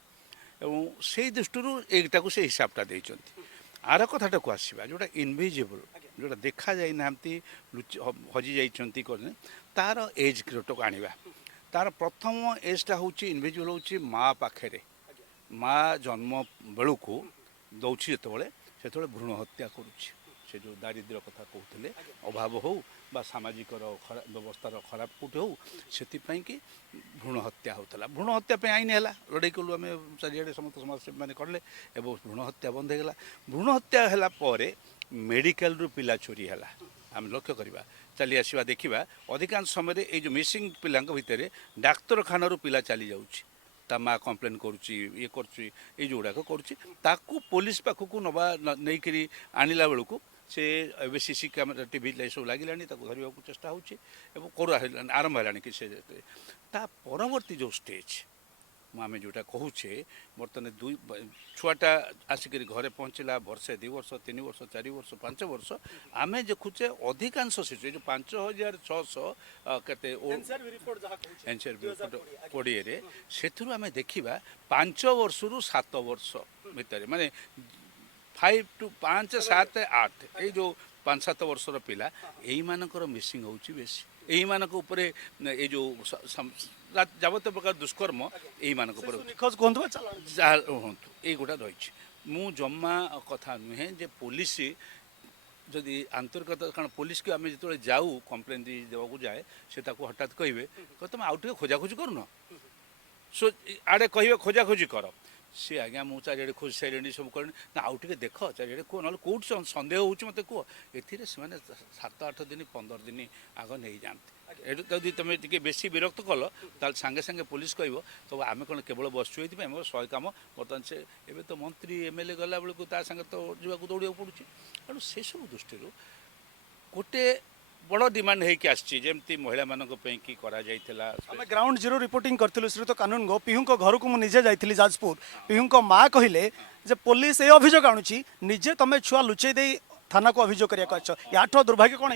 ଏବଂ ସେଇ ଦୃଷ୍ଟିରୁ ଏଇଟାକୁ ସେ ହିସାବଟା ଦେଇଛନ୍ତି। ଆର କଥାଟାକୁ ଆସିବା ଯେଉଁଟା ଇନଭିଜିବଲ୍, ଯେଉଁଟା ଦେଖାଯାଇନାହାନ୍ତି, ହଜି ଯାଇଛନ୍ତି, ତାର ଏଜ୍ ଗ୍ରୁପଟାକୁ ଆଣିବା। ତାର ପ୍ରଥମ ଏଜ୍ଟା ହେଉଛି ଇନଭିଜିବଲ୍, ହେଉଛି ମା ପାଖରେ। ମା ଜନ୍ମ ବେଳକୁ ଦେଉଛି ସେତେବେଳେ ଭ୍ରୂଣ ହତ୍ୟା କରୁଛି। ସେ ଯେଉଁ ଦାରିଦ୍ର୍ୟ କଥା କହୁଥିଲେ, ଅଭାବ ହେଉ ବା ସାମାଜିକର ବ୍ୟବସ୍ଥାର ଖରାପ କେଉଁଠି ହେଉ, ସେଥିପାଇଁ କି ଭ୍ରୂଣ ହତ୍ୟା ହେଉଥିଲା। ଭ୍ରୂଣ ହତ୍ୟା ପାଇଁ ଆଇନ ହେଲା, ଲଢ଼େଇ କଲୁ ଆମେ, ଚାରିଆଡ଼େ ସମସ୍ତ ସମାଜସେବୀମାନେ କଲେ ଏବଂ ଭ୍ରୂଣ ହତ୍ୟା ବନ୍ଦ ହୋଇଗଲା। ଭ୍ରୂଣ ହତ୍ୟା ହେଲା ପରେ ମେଡ଼ିକାଲରୁ ପିଲା ଚୋରି ହେଲା। ଆମେ ଲକ୍ଷ୍ୟ କରିବା, ଚାଲି ଆସିବା ଦେଖିବା, ଅଧିକାଂଶ ସମୟରେ ଏଇ ଯେଉଁ ମିସିଂ ପିଲାଙ୍କ ଭିତରେ ଡାକ୍ତରଖାନାରୁ ପିଲା ଚାଲିଯାଉଛି। ତା ମା କମ୍ପ୍ଲେନ୍ କରୁଛି, ଇଏ କରୁଛି, ଏଇ ଯେଉଁଗୁଡ଼ାକ କରୁଛି, ତାକୁ ପୋଲିସ ପାଖକୁ ନେବା ନେଇକରି ଆଣିଲା ବେଳକୁ ସେ ଏବେ ସିସି କ୍ୟାମେରା ଟିଭି ଏସବୁ ଲାଗିଲାଣି, ତାକୁ ଧରିବାକୁ ଚେଷ୍ଟା ହେଉଛି ଏବଂ ଆରମ୍ଭ ହେଲାଣି କି ସେ। ତା ପରବର୍ତ୍ତୀ ଯେଉଁ ଷ୍ଟେଜ୍ ଆମେ ଯେଉଁଟା କହୁଛେ, ବର୍ତ୍ତମାନ ଛୁଆଟା ଆସିକରି ଘରେ ପହଞ୍ଚିଲା, ବର୍ଷେ, 2 ବର୍ଷ, 3 ବର୍ଷ, 4 ବର୍ଷ, 5 ବର୍ଷ, ଆମେ ଦେଖୁଛେ ଅଧିକାଂଶ ଶିଶୁ ଏ ଯେଉଁ 5600 କେତେ ଏନ୍ସିଆର୍ ରିପୋର୍ଟ 20ରେ, ସେଥିରୁ ଆମେ ଦେଖିବା 5 ବର୍ଷରୁ 7 ବର୍ଷ ଭିତରେ, ମାନେ 5 7 8, ଏଇ ଯେଉଁ 5-7 ବର୍ଷର ପିଲା, ଏଇମାନଙ୍କର ମିସିଂ ହେଉଛି ବେଶୀ। ଏଇମାନଙ୍କ ଉପରେ ଏଇ ଯେଉଁ ଯାବତୀୟ ପ୍ରକାର ଦୁଷ୍କର୍ମ ଏଇମାନଙ୍କ ଉପରେ ଯାହା ହୁଅନ୍ତୁ, ଏଇଗୁଡ଼ା ରହିଛି। ମୁଁ ଜମା କଥା ନୁହେଁ ଯେ ପୋଲିସ ଯଦି ଆନ୍ତରିକତା, କାରଣ ପୋଲିସକୁ ଆମେ ଯେତେବେଳେ ଯାଉ କମ୍ପ୍ଲେନ୍ ଦେବାକୁ ଯାଏ, ସେ ତାକୁ ହଠାତ୍ କହିବେ ତୁମେ ଆଉ ଟିକେ ଖୋଜାଖୋଜି କରୁନ, ଆଡ଼େ କହିବେ ଖୋଜାଖୋଜି କର। ସେ ଆଜ୍ଞା ମୁଁ ଚାରିଆଡ଼େ ଖୋଜି ସାରିଲେଣି, ସବୁ କଲେଣି, ନା ଆଉ ଟିକେ ଦେଖ ଚାରିଆଡ଼େ କୁହ, ନହେଲେ କେଉଁଠି ସନ୍ଦେହ ହେଉଛି ମୋତେ କୁହ। ଏଥିରେ ସେମାନେ 7-8 ଦିନ 15 ଦିନ ଆଗ ନେଇଯାଆନ୍ତି। ଏଠୁ ଯଦି ତୁମେ ଟିକେ ବେଶୀ ବିରକ୍ତ କଲ, ତାହେଲେ ସାଙ୍ଗେ ସାଙ୍ଗେ ପୋଲିସ କହିବ ତ ଆମେ କ'ଣ କେବଳ ବସିଛୁ ଏଇଥିପାଇଁ, ଆମର 100 କାମ। ବର୍ତ୍ତମାନ ସେ ଏବେ ତ ମନ୍ତ୍ରୀ MLA ଗଲାବେଳକୁ ତା ସାଙ୍ଗେ ତ ଯିବାକୁ ଦୌଡ଼ିବାକୁ ପଡ଼ୁଛି। ତେଣୁ ସେସବୁ ଦୃଷ୍ଟିରୁ ଗୋଟେ ବଡ଼ ଡିମାଣ୍ଡ ହେଇକି ଆସିଛି, ଯେମିତି ମହିଳାମାନଙ୍କ ପାଇଁ କି କରାଯାଇଥିଲା। ଆମେ ଗ୍ରାଉଣ୍ଡ ଜିରୋ ରିପୋର୍ଟିଂ କରିଥିଲୁ ଶ୍ରୀଯୁକ୍ତ କାନୁନଗୋ। ପିହୁଙ୍କ ଘରକୁ ମୁଁ ନିଜେ ଯାଇଥିଲି ଯାଜପୁର। ପିହୁଙ୍କ ମା କହିଲେ ଯେ ପୋଲିସ ଏ ଅଭିଯୋଗ ଆଣୁଛି, ନିଜେ ତମେ ଛୁଆ ଲୁଚେଇ ଦେଇ ଥାନାକୁ ଅଭିଯୋଗ କରିବାକୁ ଆସିଛ, ୟାଠୁ ଦୁର୍ଭାଗ୍ୟ କ'ଣ?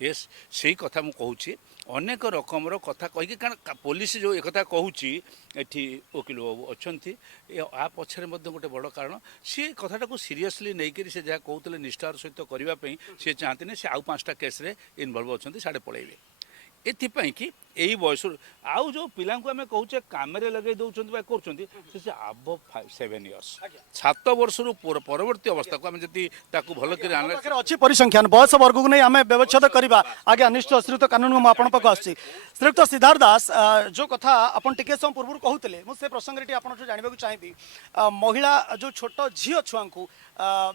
ୟେସ୍ ସେଇ କଥା ମୁଁ କହୁଛି। ଅନେକ ରକମର କଥା କହିକି, କାରଣ ପୋଲିସ ଯେଉଁ ଏକଥା କହୁଛି, ଏଠି ଓକିଲ ବାବୁ ଅଛନ୍ତି, ଆ ପଛରେ ମଧ୍ୟ ଗୋଟେ ବଡ଼ କାରଣ, ସେ କଥାଟାକୁ ସିରିୟସଲି ନେଇକରି ସେ ଯାହା କହୁଥିଲେ ନିଷ୍ଠାର ସହିତ କରିବା ପାଇଁ ସେ ଚାହାନ୍ତିନି। ସେ ଆଉ 5ଟା କେସ୍ରେ ଇନଭଲ୍ଭ ଅଛନ୍ତି, ସାଡ଼େ ପଳେଇବେ। ଏଥିପାଇଁ କି ଏଇ ବୟସରୁ ଆଉ ଯେଉଁ ପିଲାଙ୍କୁ ଆମେ କହୁଛେ କାମରେ ଲଗାଇ ଦେଉଛନ୍ତି ବା କରୁଛନ୍ତି, ସେ ଆବଭ୍ 7 ଇୟର୍ସ, 7 ବର୍ଷରୁ ପରବର୍ତ୍ତୀ ଅବସ୍ଥାକୁ ଆମେ ଯଦି ତାକୁ ଭଲ କରି ପାଖରେ ଅଛି ପରିସଂଖ୍ୟାନ, ବୟସ ବର୍ଗକୁ ନେଇ ଆମେ ବ୍ୟବଚ୍ଛେଦ କରିବା। ଆଜ୍ଞା ନିଶ୍ଚୟ ଶ୍ରୀଯୁକ୍ତ କାନୁନଗୋ, ମୁଁ ଆପଣଙ୍କ ପାଖକୁ ଆସୁଛି। ଶ୍ରୀଯୁକ୍ତ ସିଦ୍ଧାର୍ଥ ଦାସ, ଯେଉଁ କଥା ଆପଣ ଟିକେ ସମୟ ପୂର୍ବରୁ କହୁଥିଲେ, ମୁଁ ସେ ପ୍ରସଙ୍ଗରେ ଟିକେ ଆପଣଙ୍କୁ ଜାଣିବାକୁ ଚାହିଁବି। ମହିଳା ଯେଉଁ ଛୋଟ ଝିଅ ଛୁଆଙ୍କୁ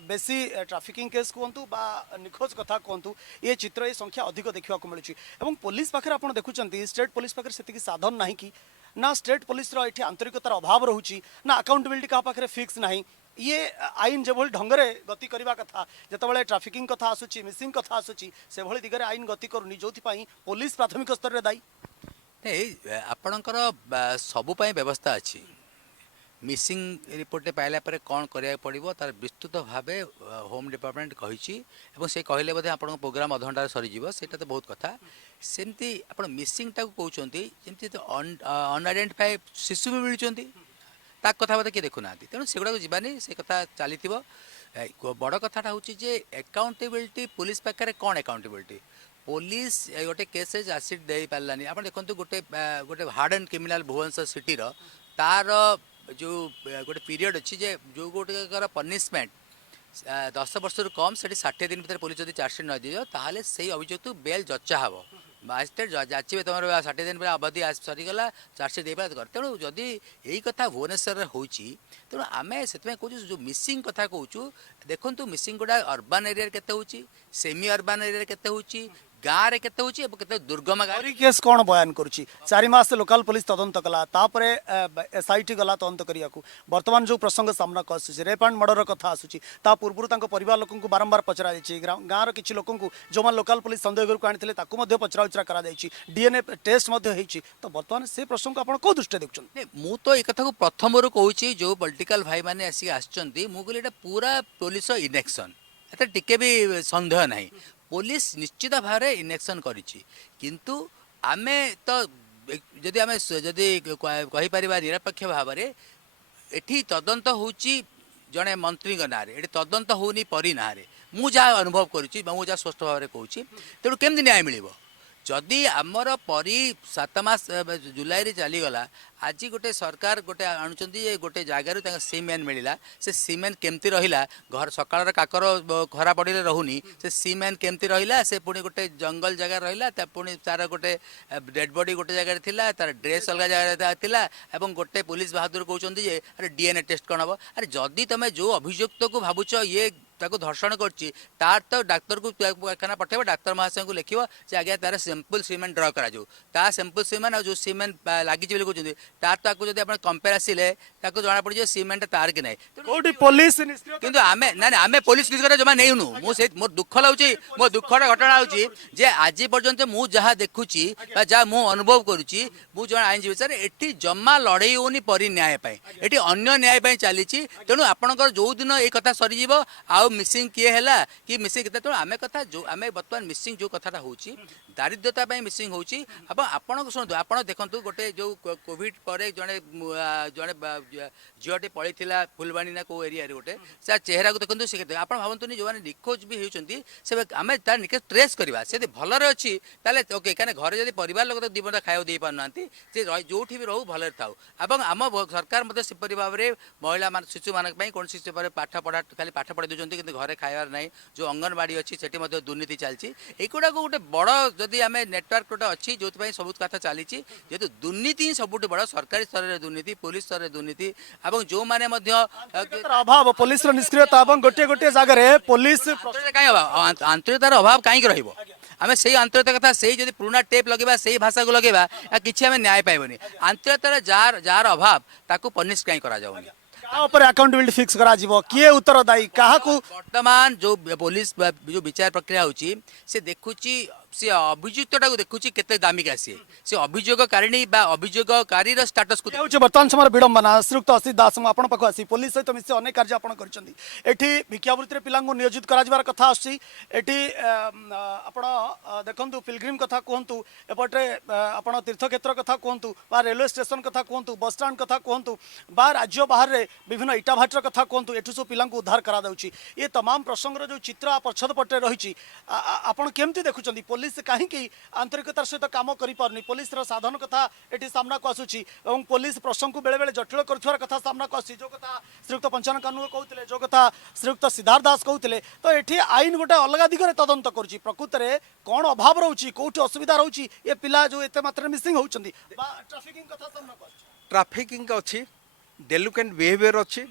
ବେଶୀ ଟ୍ରାଫିକିଂ କେସ୍ କୁହନ୍ତୁ ବା ନିଖୋଜ କଥା କୁହନ୍ତୁ, ଏ ଚିତ୍ର, ଏ ସଂଖ୍ୟା ଅଧିକ ଦେଖିବାକୁ ମିଳୁଛି। ଏବଂ ପୋଲିସ ପାଖରେ ଆପଣ ଦେଖୁଛନ୍ତି, ଷ୍ଟେଟ୍ ପୋଲିସ ପାଖରେ ସେତିକି ସାଧନ ନାହିଁ କି, ନା ଷ୍ଟେଟ୍ ପୋଲିସର ଏଠି ଆନ୍ତରିକତାର ଅଭାବ ରହୁଛି, ନା ଆକାଉଣ୍ଟେବିଲିଟି କାହା ପାଖରେ ଫିକ୍ସ ନାହିଁ। ଇଏ ଆଇନ ଯେଭଳି ଢଙ୍ଗରେ ଗତି କରିବା କଥା, ଯେତେବେଳେ ଟ୍ରାଫିକିଂ କଥା ଆସୁଛି, ମିସିଂ କଥା ଆସୁଛି, ସେଭଳି ଦିଗରେ ଆଇନ ଗତି କରୁନି, ଯେଉଁଥିପାଇଁ ପୋଲିସ ପ୍ରାଥମିକ ସ୍ତରରେ ଦାୟୀ। ଆପଣଙ୍କର ସବୁ ପାଇଁ ବ୍ୟବସ୍ଥା ଅଛି। ମିସିଂ ରିପୋର୍ଟରେ ପାଇଲା ପରେ କ'ଣ କରିବାକୁ ପଡ଼ିବ, ତାର ବିସ୍ତୃତ ଭାବେ ହୋମ୍ ଡିପାର୍ଟମେଣ୍ଟ କହିଛି, ଏବଂ ସେ କହିଲେ ବୋଧେ ଆପଣଙ୍କ ପ୍ରୋଗ୍ରାମ ଅଧଘଣ୍ଟାରେ ସରିଯିବ, ସେଇଟା ତ ବହୁତ କଥା। ସେମିତି ଆପଣ ମିସିଂଟାକୁ କହୁଛନ୍ତି, ଯେମିତି ଅନଆଇଡେଣ୍ଟିଫାଏ ଶିଶୁ ବି ମିଳୁଛନ୍ତି, ତା କଥା ବୋଧେ କିଏ ଦେଖୁନାହାନ୍ତି। ତେଣୁ ସେଗୁଡ଼ାକୁ ଯିବାନି, ସେ କଥା ଚାଲିଥିବ। ବଡ଼ କଥାଟା ହେଉଛି ଯେ ଆକାଉଣ୍ଟେବିଲିଟି ପୋଲିସ ପାଖରେ କ'ଣ ଆକାଉଣ୍ଟେବିଲିଟି? ପୋଲିସ ଗୋଟେ କେସ୍ରେ ଚାର୍ଜସିଟ୍ ଦେଇପାରିଲାନି। ଆପଣ ଦେଖନ୍ତୁ, ଗୋଟେ ହାର୍ଡ ଆଣ୍ଡ କ୍ରିମିନାଲ ଭୁବନେଶ୍ୱର ସିଟିର, ତାର ଯେଉଁ ଗୋଟେ ପିରିୟଡ଼ ଅଛି, ଯେ ଯେଉଁ ଗୋଟିକର ପନିସମେଣ୍ଟ 10 ବର୍ଷରୁ କମ୍ ସେଠି 60 ଦିନ ଭିତରେ ପୁଲିସ୍ ଯଦି ଚାର୍ଜସିଟ୍ ନ ଦିଅ ତାହେଲେ ସେଇ ଅଭିଯୁକ୍ତକୁ ବେଲ୍ ଯଚା ହେବ। ମାଜିଷ୍ଟ୍ରେଟ୍ ଯାଚିବେ ତୁମର 60 ଦିନ ପରେ ଅବଧି ସରିଗଲା ଚାର୍ଜସିଟ୍ ଦେଇପାରିବ। ତେଣୁ ଯଦି ଏଇ କଥା ଭୁବନେଶ୍ୱରରେ ହେଉଛି ତେଣୁ ଆମେ ସେଥିପାଇଁ କହୁଛୁ ଯେଉଁ ମିସିଂ କଥା କହୁଛୁ ଦେଖନ୍ତୁ ମିସିଂ ଗୁଡ଼ା ଅର୍ବାନ୍ ଏରିଆରେ କେତେ ହେଉଛି, ସେମି ଅର୍ବାନ୍ ଏରିଆରେ କେତେ ହେଉଛି, ଗାଁରେ କେତେ ହେଉଛି ଏବଂ କେତେ ଦୁର୍ଗମ ଗାଁ। हरी केस कौन बयान करुच्ची 4 मास लोकल पुलिस तदंत कला तापरे एसआईटी गला तदंत करियाकू वर्तमान जो प्रसंग सामना को आसुची रेप एंड मर्डर कथा आसुची ता पूर्व तांको परिवार लोकन को बारंबार पचरा जायछि गाँर किछि लोकन को जो मान लोकल पुलिस संदेह को आनिथिले ताकू मध्ये पचरा उचरा करा जायछि डीएनए टेस्ट मध्ये हेछि तो वर्तमान से प्रसंग को आपण को दृष्टि देखछन नहीं मु तो ये कथा को प्रथम कहूँ जो पॉलिटिकल भाई मैंने आसिक आसुच्चंती मु कहली एटा पूरा पुलिस इनेक्शन एटा टिके भी संदेह नहीं पुलिस निश्चित भाव में इनेक्शन करिछि किंतु आमे तो जदि आमे जदि कहि परिबा निरपेक्ष भाव में एठी तदंत होउची जड़े मंत्री ना ये तदंत होनी परी ना मु जहाँ अनुभव करुच्ची मु जहाँ स्पष्ट भाव में कहूँ तेणु केमती न्याय मिल जदि आमर परी 7 मास जुलाई चलीगला आज गोटे सरकार गोटे आणुचंती जे गोटे जगार सीमेन मिलला से सीमेन केमती रहिला घर सकाळ काकर खरा पड़े रहुनी से सीमेन केमती रहिला से पुणी गोटे जंगल जगह रहिला पुणी तार गोटे डेड बॉडी गोटे जगह थिला तार ड्रेस अलग जगह थिला एवं गोटे पुलिस बहादुर कहउचंती जे अरे डीएनए टेस्ट कौन हम अरे जदि तुम जो अभियुक्त को भावुच ये ताको धर्षण करछि तार तो डाक्तर को कारखाना पठेब डाक्तर महाशय को लिखिव जे आज्ञा तार सैंपल सीमेन ड्र करा जाऊ ता सैंपल सीमेन जो सीमेन लागी बोली कहउचंती तार ताको जदि आपण कंपेयर आसिले ताको जणा पड़ी जे सीमेंट तार कि नै कोठी पुलिस निष्क्रिय किंतु आमे ना आमे पुलिस निष्क्रिय जमा नेउनु मो से मोर दुख लाउची मो दुखर घटना होची जे आज पर्यंत मु जहा देखुची बा जा मु अनुभव करूची मु जण आईनजीवी सर एठी जम्मा लड़ाई होनी परि न्याय पई एठी अन्य न्याय पई चलीची तेणु आपणकर जो दिन ए कथा सरी जीवो आ मिसिंग किए हैला कि मिसिंग केते तेणु आमे कथा जो आमे वर्तमान मिसिंग जो कथाटा होची दारिद्रता पई मिसिंग होची अब आपण सुनतु आपण देखंतु गोटे जो कोविड परे जणे जणे झीटे पड़ीला फुलबाणी ना को एरिया गोटे से चेहरा को देखते से आप भावतुनि जो निखोज भी होती से आम तार निखोज ट्रेस करवा से भलरे अच्छी ताले ओके कहीं घर जब परिवार लोग दी बंदा खाया दे पार जो भी रहू भले था आम सरकार मतलब सेपरी भाव में महिला मान शिशु मान कौन शिशु पाठ पढ़ा खाली पाठ पढ़ाई दूसरी कि घरे खाइबार ना जो अंगनवाड़ी अच्छी से दुर्नीति चलती युवा गोटे बड़ जदि आम नेटवर्क गोटे अच्छी जो सब कथा चली जेहतु दुर्नीति सब बड़ सरकारी स्तर में दुर्नीति पुलिस स्तर में दुर्नीति और जो मैंने अभाव पुलिस निष्क्रियता गोटे गोटे जगह पुलिस आंतरिकतार अभाव कहीं रहा आम से आंतरिकता कथा से जब पुराना टेप लगे से भाषा को लगे किसी आम न्याय पाइबनी आंतरिकतार जार अभाव ताकू पनिश कहीं करा जाउनी अकाउंटेबिलिटी फिक्स करा जीवो किए उत्तरदायी कहा वर्तमान जो पुलिस जो विचार प्रक्रिया होची से देखुची सी अभियुक्तटा को देखुची केते दामिका सी से अभियोगकारिणी बा अभियोगकारी स्टेटस को होची वर्तमान समय विडंबना श्रीयुक्त असित दास आपण पाख आसी पुलिस सहित मिसे अनेक कार्य आपण करछंती एठी भिक्षावृत्ति पिलांगो नियोजित करा जबार कथा आसी एठी आपण देखंतु पिलग्रिम कथा कहंतु एपटे आपण तीर्थ क्षेत्र कथा कहंतु बा रेलवे स्टेशन कथा कहंतु बस स्टैंड कथा कहंतु बा राज्य बाहर रे विभिन्न इटा भाटर कथा कहंतु एठु सब पिलांगो उद्धार करा दउची ये तमाम प्रसंग रो जो चित्र पछद पटे रहिची आपण केमती देखुचंती पुलिस कहीं आंतरिकतार सहित काम करें पुलिस साधन कथा ये सामना को आसूची और पुलिस प्रसंग को बेले बेले जटिल कर कथा सामना को आसी जो कथा श्रीयुक्त पंचायन कानून कहते जो कथा श्रीयुक्त सिद्धार्थ दास कहते तो ये आईन गोटे अलग दिगरे तदंत करुच्ची प्रकृत में कौन अभाव रोचे कौटी असुविधा रोचे ये पिला जो एत मात्रा मिसिंग होती ट्राफिकिंग कथा सामना को ट्राफिकिंग अच्छी डेलुकेंट बिहेवियर अच्छी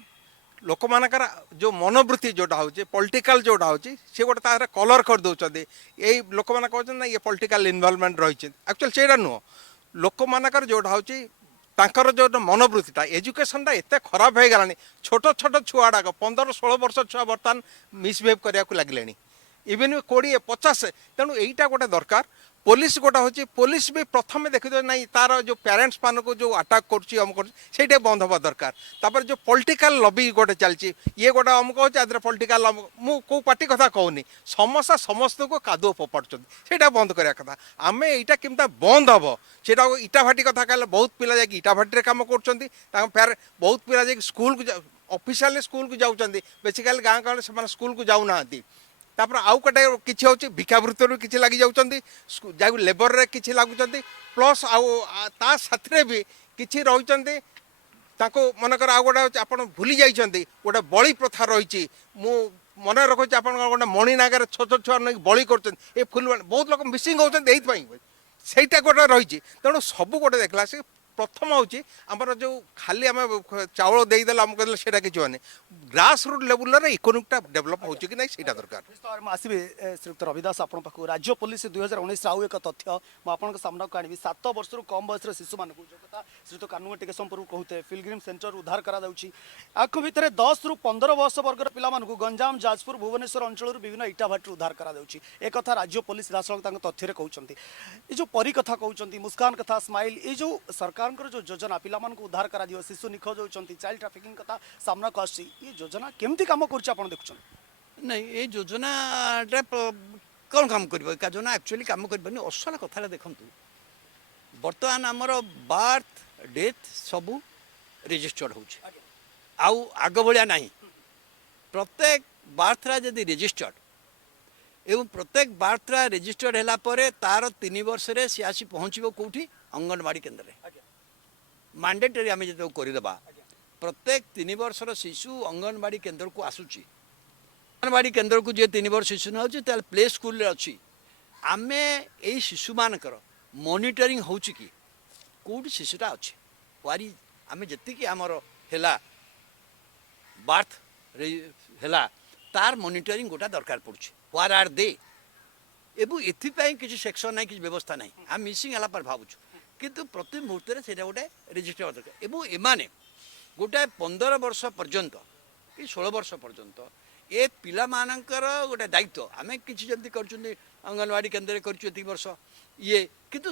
लोक मानकर जो मनोवृत्ति जोटा हो पॉलिटिकल जोटा हो सी गोटे तार कलर कर दौरान ये लोक मैंने कहते ना ये पॉलिटिकल इनवॉल्वमेंट रही एक्चुअल से नुह लोक मानकर जोटा हो तांकर जो मनोवृत्तिटा एजुकेशनटा एत खराब हो गलानी छोट छोट छुआड़ाक 15-16 वर्ष छुआ बर्तमान मिसबिहेव करने लगे इवेन 20-50 तेणु यहीटा गोटे दरकार पुलिस गोटा हूँ पुलिस भी प्रथम देखिए ना तार जो पेरेंट्स मान को जो अटाक कर बंद हवा दरकार तापर जो पॉलिटिकल लॉबी गोटे चलती ये गोटे अमुक हो पॉलिटिकल मु को पार्टी कथा कहूनी समस्या समस्त को कादुओ फोपाड़ुं बंद करवा कथा आम यहाँ केमता बंद हम से इटा भाटी कथा कहले बहुत पिला जाकि इटा भाटी काम कर बहुत पिला जाकि स्कूल को ऑफिशियल स्कूल को जाऊँच बेसिकाली गाँव गाँव से स्कूल को जाऊना तापर आउ कटे किसी हूँ भिक्षावृत्ति किसी लगी जाऊँ लेबर रे किसी लगुंट प्लस आउ साथी भी किसी रही मनकर आउ गोटे आप भूली जाइए गोटे बड़ी प्रथा रही मु ମନେ ରଖୁଛି ଆପଣଙ୍କର ଗୋଟେ ମଣି ନାଗରେ ଛୋଟ ଛୁଆ ନେଇକି ବଳି କରୁଛନ୍ତି ଏ ଫୁଲବାଣୀ ବହୁତ ଲୋକ ମିସିଂ ହେଉଛନ୍ତି ଏଇଥିପାଇଁ ସେଇଟା ଗୋଟେ ରହିଛି। ତେଣୁ ସବୁ ଗୋଟେ ଦେଖିଲା ସେ ପ୍ରଥମ ହେଉଛି ଆମର ଯେଉଁ ଖାଲି ଆମେ ଚାଉଳ ଦେଇଦେଲେ ଆମକୁ କହିଲେ ସେଇଟା କିଛି ହେବନି ଗ୍ରାସ ରୁଟ୍ ଲେବୁଲରେ ଇକୋନୋମିକଟା ଡେଭଲପ୍ ହେଉଛି କି ନାହିଁ ସେଇଟା ଦରକାର। ନିଶ୍ଚିତ ଭାବରେ ମୁଁ ଆସିବି ଶ୍ରୀଯୁକ୍ତ ରବି ଦାସ ଆପଣଙ୍କ ପାଖକୁ। ରାଜ୍ୟ ପୋଲିସ 2019 ଆଉ ଏକ ତଥ୍ୟ ମୁଁ ଆପଣଙ୍କ ସାମ୍ନାକୁ ଆଣିବି। 7 ବର୍ଷରୁ କମ୍ ବୟସର ଶିଶୁମାନଙ୍କୁ ଯେଉଁ କଥା ଶ୍ରୀଯୁକ୍ତ କାନୁନ ଟିକେ ସମୟ ପୂର୍ବରୁ କହୁଥିଲେ ପିଲଗ୍ରିମ୍ ସେଣ୍ଟରରୁ ଉଦ୍ଧାର କରାଯାଉଛି। ଆଙ୍କ ଭିତରେ 10ରୁ 15 ବର୍ଷ ବର୍ଗର ପିଲାମାନଙ୍କୁ ଗଞ୍ଜାମ, ଯାଜପୁର, ଭୁବନେଶ୍ୱର ଅଞ୍ଚଳରୁ ବିଭିନ୍ନ ଇଟାଭାଟିରୁ ଉଦ୍ଧାର କରାଯାଉଛି। ଏକଥା ରାଜ୍ୟ ପୋଲିସ ସିଧାସଳଖ ତାଙ୍କ ତଥ୍ୟରେ କହୁଛନ୍ତି। ଏ ଯେଉଁ ପରି କଥା କହୁଛନ୍ତି, ମୁସ୍କାନ କଥା, ସ୍ମାଇଲ୍, ଏଇ ଯେଉଁ ସରକାରଙ୍କର ଯେଉଁ ଯୋଜନା ପିଲାମାନଙ୍କୁ ଉଦ୍ଧାର କରାଯିବ, ଶିଶୁ ନିଖୋଜ ହେଉଛନ୍ତି, ଚାଇଲ୍ଡ ଟ୍ରାଫିକିଂ କଥା ସାମ୍ନାକୁ ଆସୁଛି, ଏ ଯୋଜନା କେମିତି କାମ କରୁଛି ଆପଣ ଦେଖୁଛନ୍ତି? ନାଇଁ ଏ ଯୋଜନାଟା କ'ଣ କାମ କରିବ? ଏ ଯୋଜନା ଆକ୍ଚୁଆଲି କାମ କରିବନି। ଅସଲ କଥାଟା ଦେଖନ୍ତୁ, ବର୍ତ୍ତମାନ ଆମର ବାର୍ଥ ଡେଥ୍ ସବୁ ରେଜିଷ୍ଟର୍ଡ ହେଉଛି, ଆଉ ଆଗ ଭଳିଆ ନାହିଁ। ପ୍ରତ୍ୟେକ ବାର୍ଥରା ଯଦି ରେଜିଷ୍ଟର୍ଡ ଏବଂ ପ୍ରତ୍ୟେକ ବାର୍ଥରା ରେଜିଷ୍ଟର୍ଡ ହେଲା ପରେ ତାର 3 ବର୍ଷରେ ସେ ଆସି ପହଞ୍ଚିବ କେଉଁଠି? ଅଙ୍ଗନବାଡ଼ି କେନ୍ଦ୍ରରେ। ମାଣ୍ଡେଟରୀ ଆମେ ଯେତେବେଳେ କରିଦେବା ପ୍ରତ୍ୟେକ 3 ବର୍ଷର ଶିଶୁ ଅଙ୍ଗନବାଡ଼ି କେନ୍ଦ୍ରକୁ ଆସୁଛି। ଅଙ୍ଗନବାଡ଼ି କେନ୍ଦ୍ରକୁ ଯିଏ 3 ବର୍ଷ ଶିଶୁ ନେଉଛି ତାହେଲେ ପ୍ଲେ ସ୍କୁଲରେ ଅଛି। ଆମେ ଏଇ ଶିଶୁମାନଙ୍କର ମନିଟରିଂ ହେଉଛି କି କେଉଁଠି ଶିଶୁଟା ଅଛି ୱାରି ଆମେ ଯେତିକି ଆମର ହେଲା ବାର୍ଥ ହେଲା ତାର ମନିଟରିଂ ଗୋଟା ଦରକାର ପଡ଼ୁଛି। ହ୍ୱାର ଆର୍ ଦେ ଏବଂ ଏଥିପାଇଁ କିଛି ସେକ୍ସନ୍ ନାହିଁ, କିଛି ବ୍ୟବସ୍ଥା ନାହିଁ। ଆମେ ମିସିଂ ହେଲା ପରେ ଭାବୁଛୁ, କିନ୍ତୁ ପ୍ରତି ମୁହୂର୍ତ୍ତରେ ସେଇଟା ଗୋଟେ ରେଜିଷ୍ଟର ହେବା ଦରକାର। ଏବଂ ଏମାନେ ଗୋଟାଏ 15 ବର୍ଷ ପର୍ଯ୍ୟନ୍ତ କି 16 ବର୍ଷ ପର୍ଯ୍ୟନ୍ତ ଏ ପିଲାମାନଙ୍କର ଗୋଟେ ଦାୟିତ୍ୱ ଆମେ କିଛି ଯେମିତି କରୁଛନ୍ତି ଅଙ୍ଗନବାଡ଼ି କେନ୍ଦ୍ରରେ କରିଛୁ ଏତିକି ବର୍ଷ ଇଏ, କିନ୍ତୁ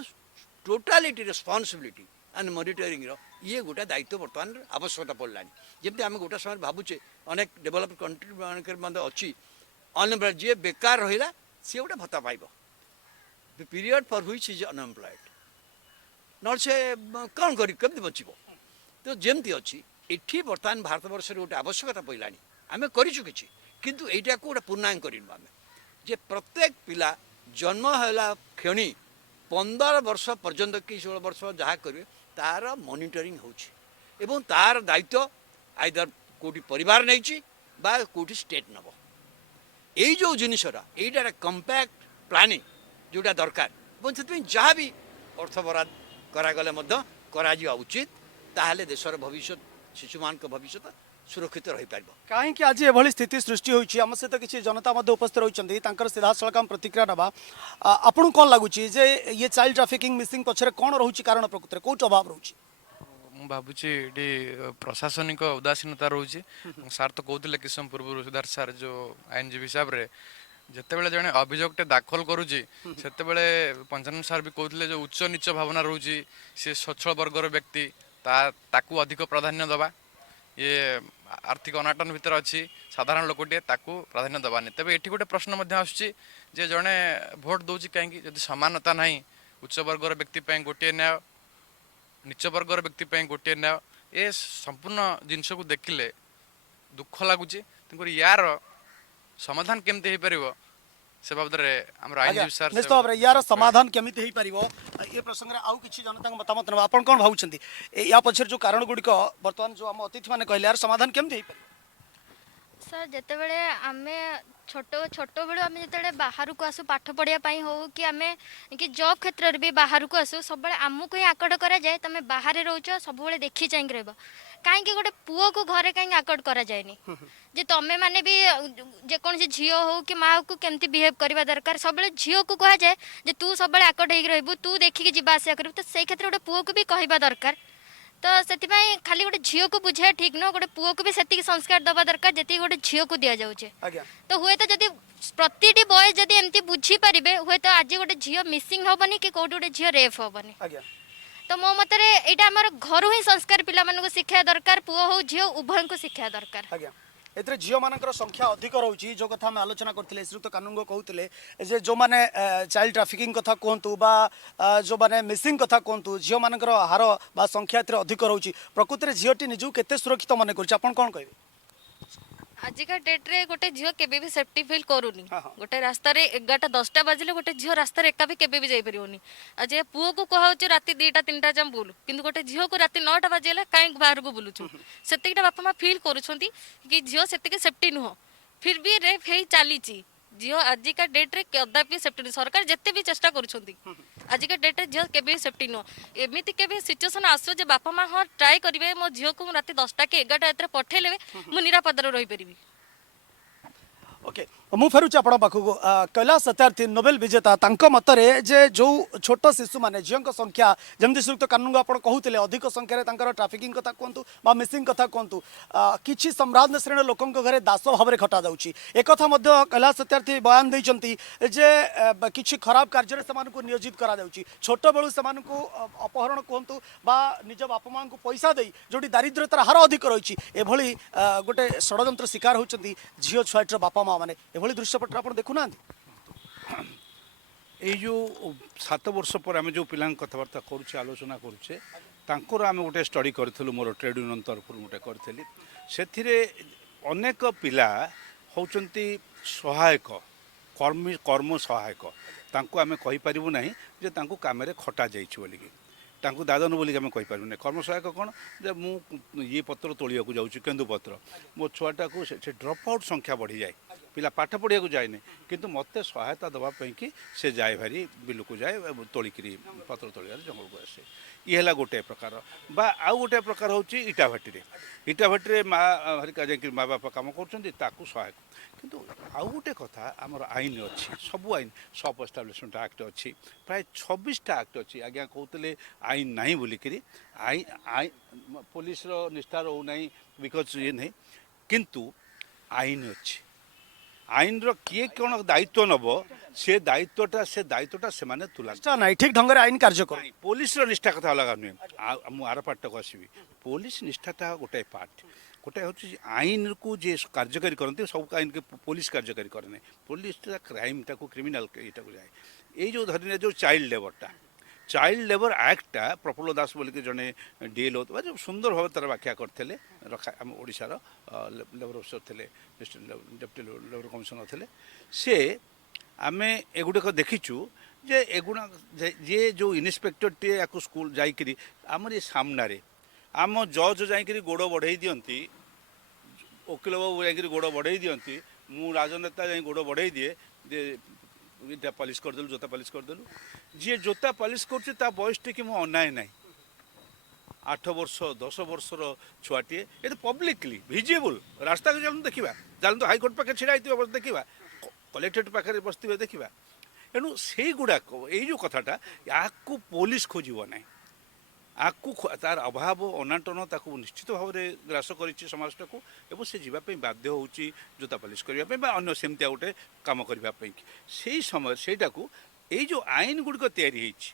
ଟୋଟାଲିଟି ରେସ୍ପନ୍ସିବିଲିଟି ଆଣ୍ଡ ମନିଟରିଂର ଇଏ ଗୋଟେ ଦାୟିତ୍ୱ ବର୍ତ୍ତମାନ ଆବଶ୍ୟକତା ପଡ଼ିଲାଣି। ଯେମିତି ଆମେ ଗୋଟେ ସମୟରେ ଭାବୁଛେ ଅନେକ ଡେଭଲପ୍ କଣ୍ଟ୍ରି ମାନଙ୍କରେ ମଧ୍ୟ ଅଛି ଅନଏମ୍ପ୍ଲଏଡ୍, ଯିଏ ବେକାର ରହିଲା ସିଏ ଗୋଟେ ଭତ୍ତା ପାଇବ ଦ period for which is unemployed, ନହେଲେ ସେ କ'ଣ କରିବ, କେମିତି ବଞ୍ଚିବ? ତ ଯେମିତି ଅଛି ଏଠି ବର୍ତ୍ତମାନ ଭାରତବର୍ଷରେ ଗୋଟେ ଆବଶ୍ୟକତା ପଡ଼ିଲାଣି। ଆମେ କରିଛୁ କିଛି, କିନ୍ତୁ ଏଇଟାକୁ ଗୋଟେ ପୂର୍ଣ୍ଣାଙ୍ଗ କରିନୁ ଆମେ, ଯେ ପ୍ରତ୍ୟେକ ପିଲା ଜନ୍ମ ହେଲା କ୍ଷଣି 15 ବର୍ଷ ପର୍ଯ୍ୟନ୍ତ କି 16 ବର୍ଷ ଯାହା କରିବେ ତାର ମନିଟରିଂ ହେଉଛି ଏବଂ ତାର ଦାୟିତ୍ୱ ଆଇଦର କେଉଁଠି ପରିବାର ନେଇଛି ବା କେଉଁଠି ଷ୍ଟେଟ୍ ନେବ। ଏଇ ଯେଉଁ ଜିନିଷଟା ଏଇଟା କମ୍ପାକ୍ଟ ପ୍ଲାନିଂ ଯେଉଁଟା ଦରକାର ଏବଂ ସେଥିପାଇଁ ଯାହା ବି ଅର୍ଥ ବରାଦ କରାଗଲେ ମଧ୍ୟ କରାଯିବା ଉଚିତ, ତାହେଲେ ଦେଶର ଭବିଷ୍ୟତ ଶିଶୁମାନଙ୍କ ଭବିଷ୍ୟତ ସୁରକ୍ଷିତ ରହିପାରିବ। କାହିଁକି ଆଜି ଏଭଳି ସ୍ଥିତି ସୃଷ୍ଟି ହୋଇଛି? ଆମ ସହିତ କିଛି ଜନତା ମଧ୍ୟ ଉପସ୍ଥିତ ରହିଛନ୍ତି, ତାଙ୍କର ସିଧାସଳଖ ଆମେ ପ୍ରତିକ୍ରିୟା ନେବା। ଆପଣଙ୍କୁ କ'ଣ ଲାଗୁଛି ଯେ ଇଏ ଚାଇଲ୍ଡ ଟ୍ରାଫିକିଂ ମିସିଂ ପଛରେ କ'ଣ ରହୁଛି କାରଣ? ପ୍ରକୃତରେ କେଉଁଠି ଅଭାବ ରହୁଛି? ମୁଁ ଭାବୁଛି ଏଠି ପ୍ରଶାସନିକ ଉଦାସୀନତା ରହୁଛି। ସାର୍ ତ କହୁଥିଲେ କିଛି ସମୟ ପୂର୍ବରୁ, ସିଦ୍ଧାର୍ଥ ସାର୍ ଯେଉଁ ଆଇନଜୀବୀ ହିସାବରେ, ଯେତେବେଳେ ଜଣେ ଅଭିଯୋଗଟେ ଦାଖଲ କରୁଛି ସେତେବେଳେ ପଞ୍ଚାନନ ସାର୍ ବି କହୁଥିଲେ ଯେ ଉଚ୍ଚ ନିଚ ଭାବନା ରହୁଛି, ସେ ସ୍ୱଚ୍ଛଳ ବର୍ଗର ବ୍ୟକ୍ତି ତାକୁ ଅଧିକ ପ୍ରାଧାନ୍ୟ ଦେବା, ଇଏ ଆର୍ଥିକ ଅନାଟନ ଭିତରେ ଅଛି ସାଧାରଣ ଲୋକଟିଏ ତାକୁ ପ୍ରାଧାନ୍ୟ ଦେବାନି। ତେବେ ଏଠି ଗୋଟେ ପ୍ରଶ୍ନ ମଧ୍ୟ ଆସୁଛି ଯେ ଜଣେ ଭୋଟ ଦେଉଛି କାହିଁକି ଯଦି ସମାନତା ନାହିଁ? ଉଚ୍ଚ ବର୍ଗର ବ୍ୟକ୍ତି ପାଇଁ ଗୋଟିଏ ନ୍ୟାୟ, ନିଚ ବର୍ଗର ବ୍ୟକ୍ତି ପାଇଁ ଗୋଟିଏ ନ୍ୟାୟ, ଏ ସମ୍ପୂର୍ଣ୍ଣ ଜିନିଷକୁ ଦେଖିଲେ ଦୁଃଖ ଲାଗୁଛି। ତେଣୁକରି ୟାର ସମାଧାନ କେମିତି ହେଇପାରିବ ସେ ବାବଦରେ ଆମର ଆଇନଜୀବୀ ସାର୍ ନିଶ୍ଚିତ ଭାବରେ ୟାର ସମାଧାନ କେମିତି ହେଇପାରିବ ଏ ପ୍ରସଙ୍ଗରେ ଆଉ କିଛି ଜନତାଙ୍କ ମତାମତ ନେବା। ଆପଣ କ'ଣ ଭାବୁଛନ୍ତି ୟା ପଛରେ ଯେଉଁ କାରଣ ଗୁଡ଼ିକ ବର୍ତ୍ତମାନ ଯେଉଁ ଆମ ଅତିଥିମାନେ କହିଲେ ୟାର ସମାଧାନ କେମିତି ହେଇପାରିବ? ସାର୍ ଯେତେବେଳେ ଆମେ ଛୋଟବେଳୁ ଆମେ ଯେତେବେଳେ ବାହାରକୁ ଆସୁ ପାଠ ପଢ଼ିବା ପାଇଁ ହଉ କି ଆମେ କି ଜବ୍ କ୍ଷେତ୍ରରେ ବି ବାହାରକୁ ଆସୁ, ସବୁବେଳେ ଆମକୁ ହିଁ ଆକଟ କରାଯାଏ ତମେ ବାହାରେ ରହୁଛ ସବୁବେଳେ ଦେଖି ଚାହିଁକି ରହିବ। କାହିଁକି ଗୋଟେ ପୁଅକୁ ଘରେ କାହିଁକି ଆକଟ କରାଯାଏନି ଯେ ତମେ ମାନେ ବି ଯେକୌଣସି ଝିଅ ହଉ କି ମା କୁ କେମିତି ବିହେଭ୍ କରିବା ଦରକାର? ସବୁବେଳେ ଝିଅକୁ କୁହାଯାଏ ଯେ ତୁ ସବୁବେଳେ ଆକଟ ହେଇକି ରହିବୁ, ତୁ ଦେଖିକି ଯିବା ଆସିବା କରିବୁ। ତ ସେଇ କ୍ଷେତ୍ରରେ ଗୋଟେ ପୁଅକୁ ବି କହିବା ଦରକାର। ତ ସେଥିପାଇଁ ଖାଲି ଗୋଟେ ଝିଅକୁ ବୁଝାଇବା ଠିକ୍ ନୁହଁ, ଗୋଟେ ପୁଅକୁ ବି ସେତିକି ସଂସ୍କାର ଦେବା ଦରକାର ଯେତିକି ଗୋଟେ ଝିଅକୁ ଦିଆଯାଉଛି। ତ ହୁଏତ ଯଦି ପ୍ରତିଟି ବୟ ଯଦି ଏମିତି ବୁଝିପାରିବେ ହୁଏତ ଆଜି ଗୋଟେ ଝିଅ ମିସିଂ ହେବନି କି କେଉଁଠି ଗୋଟେ ଝିଅ ରେପ୍ ହେବନି। ତ ମୋ ମତରେ ଏଇଟା ଆମର ଘରୁ ହିଁ ସଂସ୍କାର ପିଲାମାନଙ୍କୁ ଶିଖାଇବା ଦରକାର, ପୁଅ ହଉ ଝିଅ ଉଭୟଙ୍କୁ ଶିଖାଇବା ଦରକାର। ଏଥିରେ ଝିଅମାନଙ୍କର ସଂଖ୍ୟା ଅଧିକ ରହୁଛି। ଯେଉଁ କଥା ଆମେ ଆଲୋଚନା କରିଥିଲେ ଶ୍ରୀଯୁକ୍ତ କାନୁନଗୋ କହୁଥିଲେ ଯେ ଯେଉଁମାନେ ଚାଇଲ୍ଡ ଟ୍ରାଫିକିଂ କଥା କୁହନ୍ତୁ ବା ଯେଉଁମାନେ ମିସିଂ କଥା କୁହନ୍ତୁ, ଝିଅମାନଙ୍କର ହାର ବା ସଂଖ୍ୟା ଏଥିରେ ଅଧିକ ରହୁଛି। ପ୍ରକୃତରେ ଝିଅଟି ନିଜକୁ କେତେ ସୁରକ୍ଷିତ ମନେ କରୁଛି ଆପଣ କ'ଣ କହିବେ? ଆଜିକା ଡେଟ୍ରେ ଗୋଟେ ଝିଅ କେବେ ବି ସେଫ୍ଟି ଫିଲ୍ କରୁନି। ଗୋଟେ ରାସ୍ତାରେ 11ଟା 10ଟା ବାଜିଲେ ଗୋଟେ ଝିଅ ରାସ୍ତାରେ ଏକା ବି କେବେ ବି ଯାଇପାରିବନି। ଆଜି ପୁଅକୁ କୁହାଯାଉଛି ରାତି 2ଟା 3ଟା ଯାଏଁ ବୁଲୁ, କିନ୍ତୁ ଗୋଟେ ଝିଅକୁ ରାତି 9ଟା ବାଜିଗଲେ କାହିଁକି ବାହାରକୁ ବୁଲୁଛୁ? ସେତିକିଟା ବାପା ମା ଫିଲ୍ କରୁଛନ୍ତି କି ଝିଅ ସେତିକି ସେଫ୍ଟି ନୁହଁ। ତ फिर भी रेप हे चली झील आजिका डेट रे कदापि सेफ्टी सरकार जिते भी चेष्टा करुँच आजिका डेट रे झील के सेफ्टी नुह एमती के सिचुएसन आसो जे बापा माँ हाँ ट्राए करेंगे मो झील को रात 10टा कि 11टा रात पठेले मुझे निरापद रहीपरि ओके मु फेरुची आपण पाखक कैलाश सत्यार्थी नोबेल विजेता तांको मतरे जे जो छोट शिशु माने झील संख्या जमती श्रीयुक्त कानून आप कहते अधिक संख्यार ट्राफिकिंग कथा कहतु मिसिंग कथा कहतु किसी सम्राट श्रेणी लोकों घरे दास भाव में खटा जाऊँगी एक कैलाश सत्यार्थी बयान देते जे किसी खराब कार्य से नियोजित करा छोट बेलू से अपहरण कहतु निज बापा माँ को पैसा दे जो दारिद्र्यतार हार अधिक रही एभली गोटे षड्यंत्र शिकार होती झील छुआटर बापा माँ मैंने एभली दृश्यपट आप देखुना এই যে 7 ବର୍ଷ ପରେ ଆମେ ଯେଉଁ ପିଲାଙ୍କ କଥାବାର୍ତ୍ତା କରୁଛେ ଆଲୋଚନା କରୁଛେ ତାଙ୍କର ଆମେ ଗୋଟେ ଷ୍ଟଡି କରିଥିଲୁ ମୋର ଟ୍ରେଡ୍ ୟୁନିୟନ ତରଫରୁ ଗୋଟେ କରିଥିଲି ସେଥିରେ ଅନେକ ପିଲା ହେଉଛନ୍ତି ସହାୟକ କର୍ମ ସହାୟକ ତାଙ୍କୁ ଆମେ କହିପାରିବୁ ନାହିଁ ଯେ ତାଙ୍କୁ କାମରେ ଖଟା ଯାଇଛି ବୋଲିକି ତାଙ୍କୁ ଦାଦନ ବୋଲିକି ଆମେ କହିପାରିବୁ ନାହିଁ କର୍ମ ସହାୟକ କ'ଣ ଯେ ମୁଁ ଇଏ ପତ୍ର ତୋଳିବାକୁ ଯାଉଛି କେନ୍ଦୁ ପତ୍ର ମୋ ଛୁଆଟାକୁ ସେ ଡ୍ରପ୍ ଆଉଟ୍ ସଂଖ୍ୟା ବଢ଼ିଯାଏ ପିଲା ପାଠ ପଢ଼ିବାକୁ ଯାଏନି କିନ୍ତୁ ମୋତେ ସହାୟତା ଦେବା ପାଇଁକି ସେ ଯାଏ ଭାରି ବିଲକୁ ଯାଏ ତୋଳିକିରି ପତ୍ର ତୋଳିବାରେ ଜଙ୍ଗଲକୁ ଆସେ ଇଏ ହେଲା ଗୋଟିଏ ପ୍ରକାର ବା ଆଉ ଗୋଟିଏ ପ୍ରକାର ହେଉଛି ଇଟାଭାଟିରେ ମା ହରିକା ଯାଇକି ମା ବାପା କାମ କରୁଛନ୍ତି ତାକୁ ସହାୟକ କିନ୍ତୁ ଆଉ ଗୋଟେ କଥା ଆମର ଆଇନ ଅଛି ସବୁ ଆଇନ ସବ୍ ଏଷ୍ଟାବ୍ଲିଶମେଣ୍ଟ ଆକ୍ଟ ଅଛି ପ୍ରାୟ 26ଟା ଆକ୍ଟ ଅଛି ଆଜ୍ଞା କହୁଥିଲେ ଆଇନ ନାହିଁ ବୋଲିକିରି ପୋଲିସର ନିଷ୍ଠା ରହୁନାହିଁ ବିକଜ ଇଏ ନାହିଁ କିନ୍ତୁ ଆଇନ ଅଛି ଆଇନର କିଏ କ'ଣ ଦାୟିତ୍ୱ ନେବ ସେ ଦାୟିତ୍ୱଟା ସେମାନେ ତୁଲାନ୍ତି ନାହିଁ ଠିକ୍ ଢଙ୍ଗରେ ଆଇନ କାର୍ଯ୍ୟ କରେ ପୋଲିସର ନିଷ୍ଠା କଥା ଅଲଗା ନୁହେଁ ମୁଁ ଆର ପାର୍ଟକୁ ଆସିବି ପୋଲିସ ନିଷ୍ଠାଟା ଗୋଟାଏ ପାର୍ଟ ଗୋଟେ ହେଉଛି ଆଇନକୁ ଯିଏ କାର୍ଯ୍ୟକାରୀ କରନ୍ତି ସବୁ ଆଇନକୁ ପୋଲିସ କାର୍ଯ୍ୟକାରୀ କରେ ନାହିଁ ପୋଲିସଟା କ୍ରାଇମଟାକୁ କ୍ରିମିନାଲ ଏଇଟାକୁ ଯାଏ ଏଇ ଯେଉଁ ଧରିନିଆ ଯେଉଁ ଚାଇଲ୍ଡ ଲେବର ଆକ୍ଟଟା ପ୍ରଫୁଲ୍ଲ ଦାସ ବୋଲିକି ଜଣେ ଡିଏଲ୍ ହେଉଥିବା ଯେଉଁ ସୁନ୍ଦର ଭାବେ ତାର ବ୍ୟାଖ୍ୟା କରିଥିଲେ ଆମ ଓଡ଼ିଶାର ଲେବର ଅଫିସର ଥିଲେ ଡେପୁଟି ଲେବର କମିଶନର ଥିଲେ ସେ ଆମେ ଏଗୁଡ଼ାକ ଦେଖିଛୁ ଯେ ଏଗୁଡ଼ା ଯିଏ ଯେଉଁ ଇନ୍ସପେକ୍ଟରଟିଏ ୟାକୁ ସ୍କୁଲ ଯାଇକିରି ଆମର ଏ ସାମ୍ନାରେ ଆମ ଜଜ୍ ଯାଇକିରି ଗୋଡ଼ ବଢ଼େଇ ଦିଅନ୍ତି ଓକିଲ ବାବୁ ଯାଇକିରି ଗୋଡ଼ ବଢ଼େଇ ଦିଅନ୍ତି ମୁଁ ରାଜନେତା ଯାଇ ଗୋଡ଼ ବଢ଼େଇ ଦିଏ ଯେ ଇଟା ପାଲିସ କରିଦେଲୁ ଜୋତା ପାଲିସ କରିଦେଲୁ ଯିଏ ଜୋତା ପାଲିସ କରୁଛି ତା ବୟସ ଟିକେ ମୁଁ ଅନାଏ ନାହିଁ 8 ବର୍ଷ 10 ବର୍ଷର ଛୁଆଟିଏ ଏଠି ପବ୍ଲିକଲି ଭିଜିବୁଲ୍ ରାସ୍ତାକୁ ଚାଲନ୍ତୁ ଦେଖିବା ଚାଲନ୍ତୁ ହାଇକୋର୍ଟ ପାଖରେ ଛିଡ଼ା ହେଇଥିବା ଦେଖିବା କଲେକ୍ଟରେଟ୍ ପାଖରେ ବସିଥିବେ ଦେଖିବା ଏଣୁ ସେଇଗୁଡ଼ାକ ଏଇ ଯେଉଁ କଥାଟା ୟାକୁ ପୋଲିସ ଖୋଜିବ ନାହିଁ ଆକୁ ତାର ଅଭାବ ଅନାଟନ ତାକୁ ନିଶ୍ଚିତ ଭାବରେ ଗ୍ରାସ କରିଛି ସମାଜଟାକୁ ଏବଂ ସେ ଯିବା ପାଇଁ ବାଧ୍ୟ ହେଉଛି ଜୋତା ପାଲିସ କରିବା ପାଇଁ ବା ଅନ୍ୟ ସେମିତିଆ ଗୋଟେ କାମ କରିବା ପାଇଁ ସେଇ ସମୟ ସେଇଟାକୁ ଏଇ ଯେଉଁ ଆଇନ ଗୁଡ଼ିକ ତିଆରି ହେଇଛି